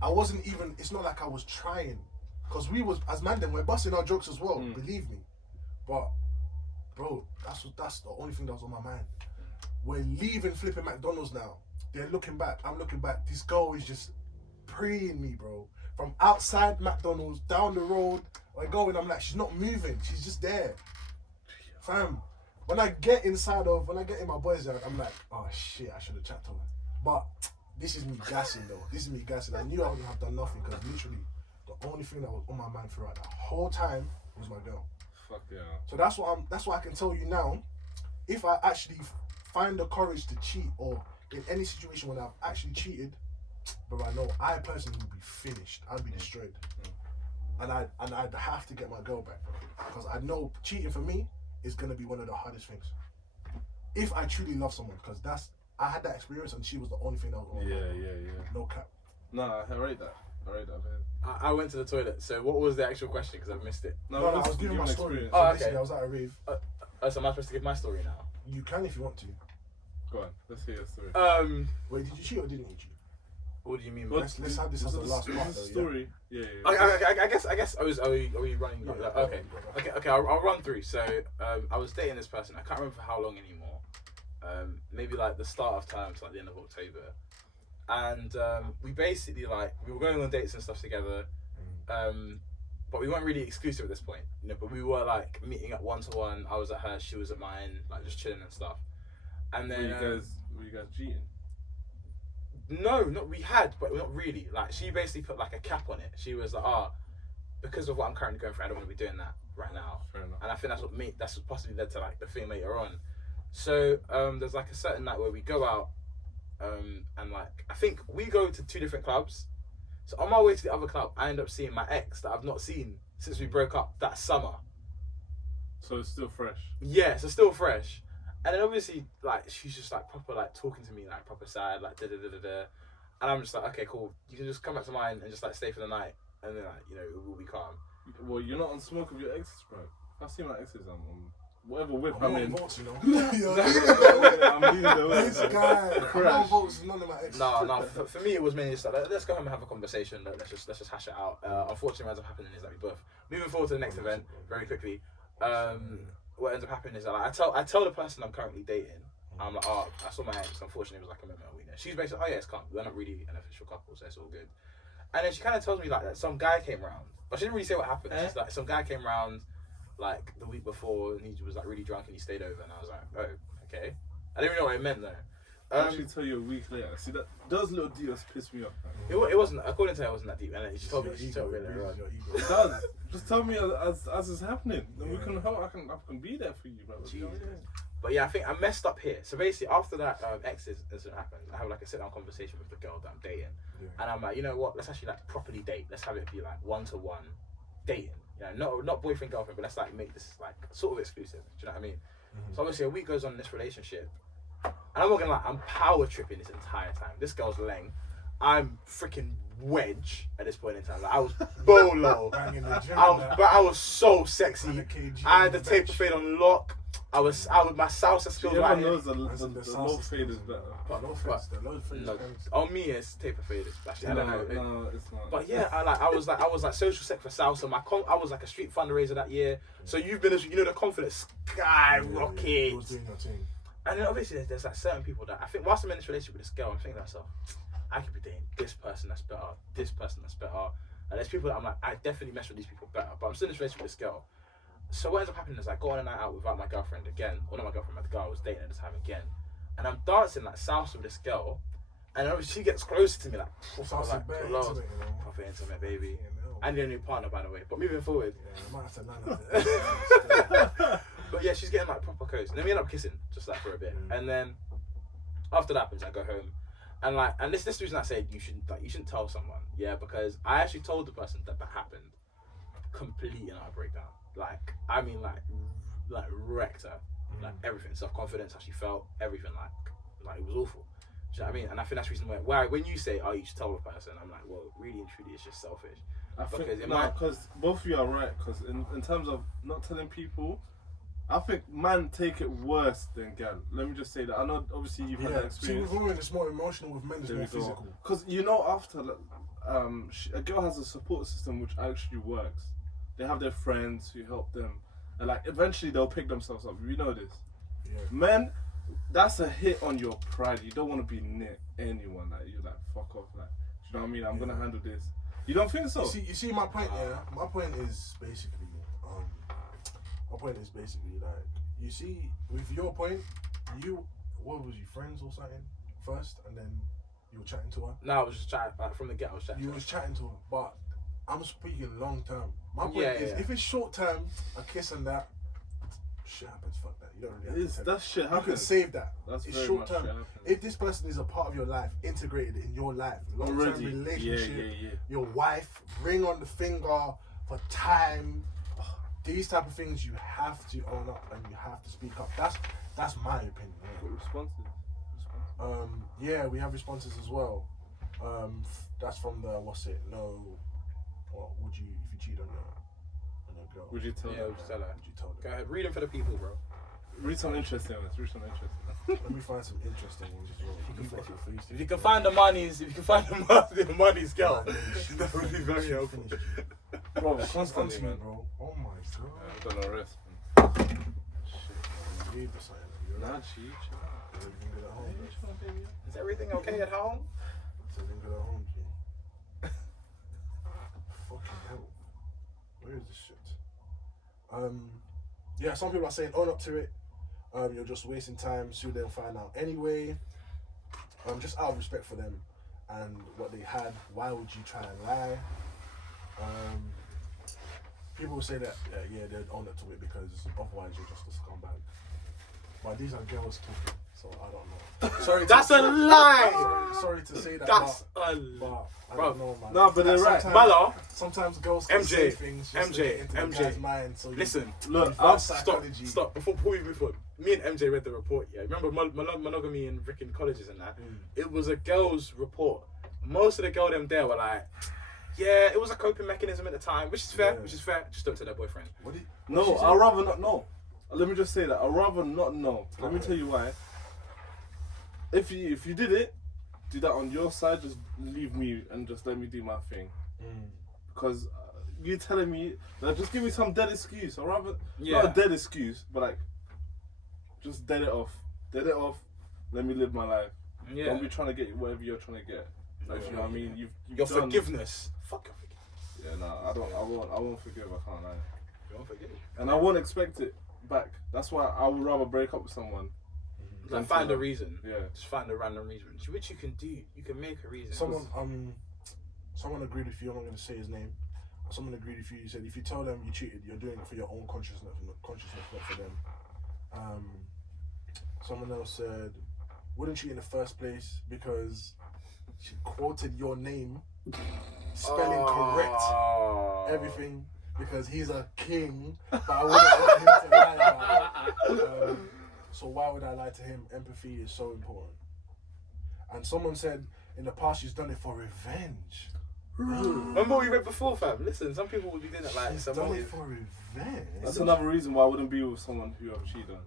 I wasn't even, it's not like I was trying. Because we was, as man then, we're busting our jokes as well, believe me. But, bro, that's the only thing that was on my mind. We're leaving flipping McDonald's now. They're looking back. I'm looking back. This girl is just preying me, bro. From outside McDonald's, down the road, we're going, I'm like, she's not moving. She's just there. Fam, when I get in my boys' yard, I'm like, oh shit, I should have chatted to her. But this is me gassing though. This is me gassing. I knew I wouldn't have done nothing because literally the only thing that was on my mind throughout that whole time was my girl. Fuck yeah. So that's what I can tell you now. If I actually find the courage to cheat, or in any situation when I've actually cheated, but I know I personally would be finished. I'd be destroyed. And I'd have to get my girl back because I know cheating for me is gonna be one of the hardest things. If I truly love someone, because I had that experience and she was the only thing that was on. Yeah. No cap. Nah, I rate that, man. I went to the toilet. So what was the actual question? Because I've missed it. No, I was giving my story. Experience. Oh, okay. Basically, I was at a rave. So am I supposed to give my story now? You can if you want to. Go on, let's hear your story. Wait, did you cheat or didn't you cheat? What do you mean? Let's have this as the last part. Though, story. Yeah. I guess. Are we running? Yeah, Okay. I'll run through. So I was dating this person. I can't remember for how long anymore. Maybe like the start of term to like the end of October, and we basically we were going on dates and stuff together, but we weren't really exclusive at this point, you know. But we were like meeting up 1-to-1. I was at her, she was at mine, like just chilling and stuff. And then were you guys cheating? No, we had, but not really. Like, she basically put like a cap on it. She was like, because of what I'm currently going through, I don't want to be doing that right now. Fair enough. And I think that's what possibly led to like the thing later on. So there's like a certain night where we go out, and like I think we go to 2 different clubs. So on my way to the other club, I end up seeing my ex that I've not seen since we broke up that summer. So it's still fresh. Yeah, so still fresh. And then obviously, like, she's just like proper like talking to me like proper sad, like da da da da da. And I'm just like, okay, cool. You can just come back to mine and just like stay for the night, and then like, you know, it will be calm. Well, you're not on smoke with your exes, bro. If I see my exes, I'm whatever whip I'm I'm in. votes, you know. I'm leaving the way. This guy. I'm not votes none of my exes. No. For me, it was mainly just like, let's go home and have a conversation. Let's just hash it out. Unfortunately, what ends up happening is that we both moving forward to the next event very quickly. What ends up happening is that like, I tell the person I'm currently dating. I'm like, I saw my ex. Unfortunately, it was like a moment of weakness. She's basically, yeah, it's calm. We're not really an official couple, so it's all good. And then she kind of tells me like that some guy came round, but she didn't really say what happened. She's like, some guy came round like the week before, and he was like really drunk, and he stayed over. And I was like, oh, okay. I didn't even know what it meant though. I'll actually tell you a week later. See, that those little deals piss me off. It wasn't, according to her, it wasn't that deep. And then she told me later on. It does. Just tell me as it's happening. Then we can help. I can be there for you, bro. You know what I mean? But yeah, I think I messed up here. So basically, after that ex incident happened, I have like a sit down conversation with the girl that I'm dating, and I'm like, you know what? Let's actually like properly date. Let's have it be like 1-to-1 dating. You know, not boyfriend girlfriend, but let's like make this like sort of exclusive. Do you know what I mean? So obviously, a week goes on in this relationship, and I'm not gonna lie, I'm power tripping this entire time. This girl's leng. I'm freaking wedge at this point in time. Like, I was bolo. I was so sexy. I had the taper fade on lock. I was my salsa skills right here. Everyone knows the low fade is better. No, on me it's taper fade. Actually, I don't know. No, it's not. But yeah, I was like social sec for salsa. I was like a street fundraiser that year. So you've been, you know, the confidence skyrockets. And then obviously there's like certain people that I think whilst I'm in this relationship with this girl, I'm thinking to myself, I could be dating this person that's better, this person that's better. And there's people that I'm like, I definitely mess with these people better. But I'm still in this relationship with this girl. So what ends up happening is I go on a night out without my girlfriend again, or not my girlfriend, my girl I was dating at the time again, and I'm dancing like salsa with this girl, and she gets closer to me like proper intimate, baby. And your new partner, by the way. But moving forward, but yeah, she's getting like proper close, and then we end up kissing just like for a bit, and then after that happens, I go home, and this is the reason I say you shouldn't tell someone, yeah, because I actually told the person that happened, complete and utter breakdown. Like, I mean, like wrecked her, like everything, self-confidence, how she felt, everything, like Like it was awful. Do you know what I mean? And I think that's the reason why when you say, "Oh, you should tell the person," I'm like, well, really and truly, it's just selfish. Because both of you are right. Because in terms of not telling people, I think man take it worse than gal. Let me just say that. I know obviously you've had that experience. See, with women it's more emotional, with men it's more physical. Because after a girl has a support system which actually works. They have their friends who help them, and like eventually they'll pick themselves up. You know this. Yeah. Men, that's a hit on your pride. You don't want to be near anyone. Like you're like fuck off. Like, do you know what I mean? I'm gonna handle this. You don't think so? You see my point. Yeah, my point is basically, like, you see, with your point, what was you, friends or something first, and then you were chatting to her. No, I was just chatting from the get. I was chatting. You was chatting to her, but I'm speaking long term. My point is, if it's short term, a kiss and that, shit happens. Fuck that. You don't really have to that shit happens. You can save that. That's it's very short much term. shit If this person is a part of your life, integrated in your life, long term relationship, your wife, ring on the finger for time, these type of things you have to own up and you have to speak up. That's my opinion. Responses. Yeah, we have responses as well. That's from the what would you, if you cheat on a girl? Would you tell her? Yeah, would you tell her? Would you tell her? Go ahead, read them for the people, bro. Read some interesting ones. Let me find some interesting ones as well. If you can find the money's girl, that would be very helpful. Bro, constantly, man. Bro. Oh my god. I've got no rest, man. Shit. Nah, cheat. Is everything okay at home? Everything good at home, G. Fucking hell. Where is this shit? Yeah, some people are saying own up to it. You're just wasting time, soon they'll find out anyway. Just out of respect for them and what they had, why would you try and lie? People will say that they'd own up to it because otherwise you're just a scumbag. But these are girls talking, so I don't know. Sorry, that's a lie. Sorry to say that. That's but a lie. I bro. don't know, man. No, but they're right. Mala. Sometimes girls can say things just to get into the guy's mind. So listen, look, stop. Before we move on, me and MJ read the report. Yeah, remember monogamy in freaking colleges and that. It was a girls' report. Most of the girl them there were like, yeah, it was a coping mechanism at the time, which is fair. Just don't tell their boyfriend. No, I'd rather not know. Let me just say that I'd rather not know. Let me tell you why. If you did it, do that on your side. Just leave me and just let me do my thing. Because you telling me, like, just give me some dead excuse. I'd rather not a dead excuse, but like, just dead it off. Dead it off. Let me live my life. Yeah. Don't be trying to get whatever you're trying to get. Like, you know what I mean? Your forgiveness. Fuck your forgiveness. Yeah, no, I won't forgive. I can't lie. You won't forgive. And I won't expect it back. That's why I would rather break up with someone. Like find a reason. Yeah. Just find a random reason, which you can do. You can make a reason. Someone agreed with you. I'm not going to say his name. Someone agreed with you. He said if you tell them you cheated, you're doing it for your own consciousness, not for them. Someone else said wouldn't cheat in the first place because she quoted your name, spelling correct, everything. Because he's a king, but I wouldn't want him to lie about it. So why would I lie to him? Empathy is so important. And someone said in the past she's done it for revenge. Remember what we read before, fam? Listen, some people would be doing that like she's done it for revenge. That's another reason why I wouldn't be with someone who I've cheated on.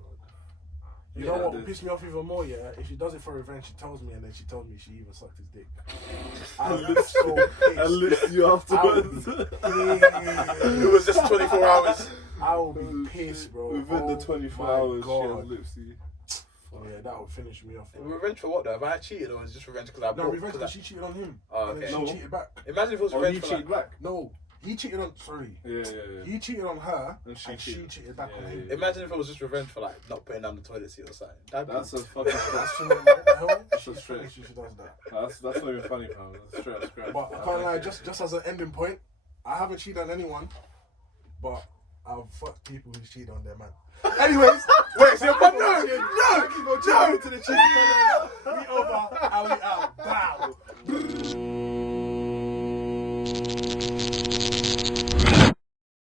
You know what would piss me off even more, yeah? If she does it for revenge, she tells me, and then she tells me she even sucked his dick. I'm so pissed. I list you afterwards. It was just 24 hours. I will be pissed, bro. Within the 24 hours, she had lips to you. Yeah, that would finish me off. Bro. Revenge for what though? Have I cheated or was it just revenge because I broke? No, revenge because she cheated on him. Oh, and okay. then she cheated back. Imagine if it was revenge he for cheated back. No. He cheated on. Sorry. Yeah. He cheated on her, and she cheated back on him. Imagine if it was just revenge for like not putting down the toilet seat or something. That's a fucking. That's a straight. She does that. That's not even funny, fam. That's straight. But I can't lie. Just as an ending point, I haven't cheated on anyone, but I've fucked people who cheated on their man. Anyways, wait, so no, to the cheating fellas. We over and we out. Bye.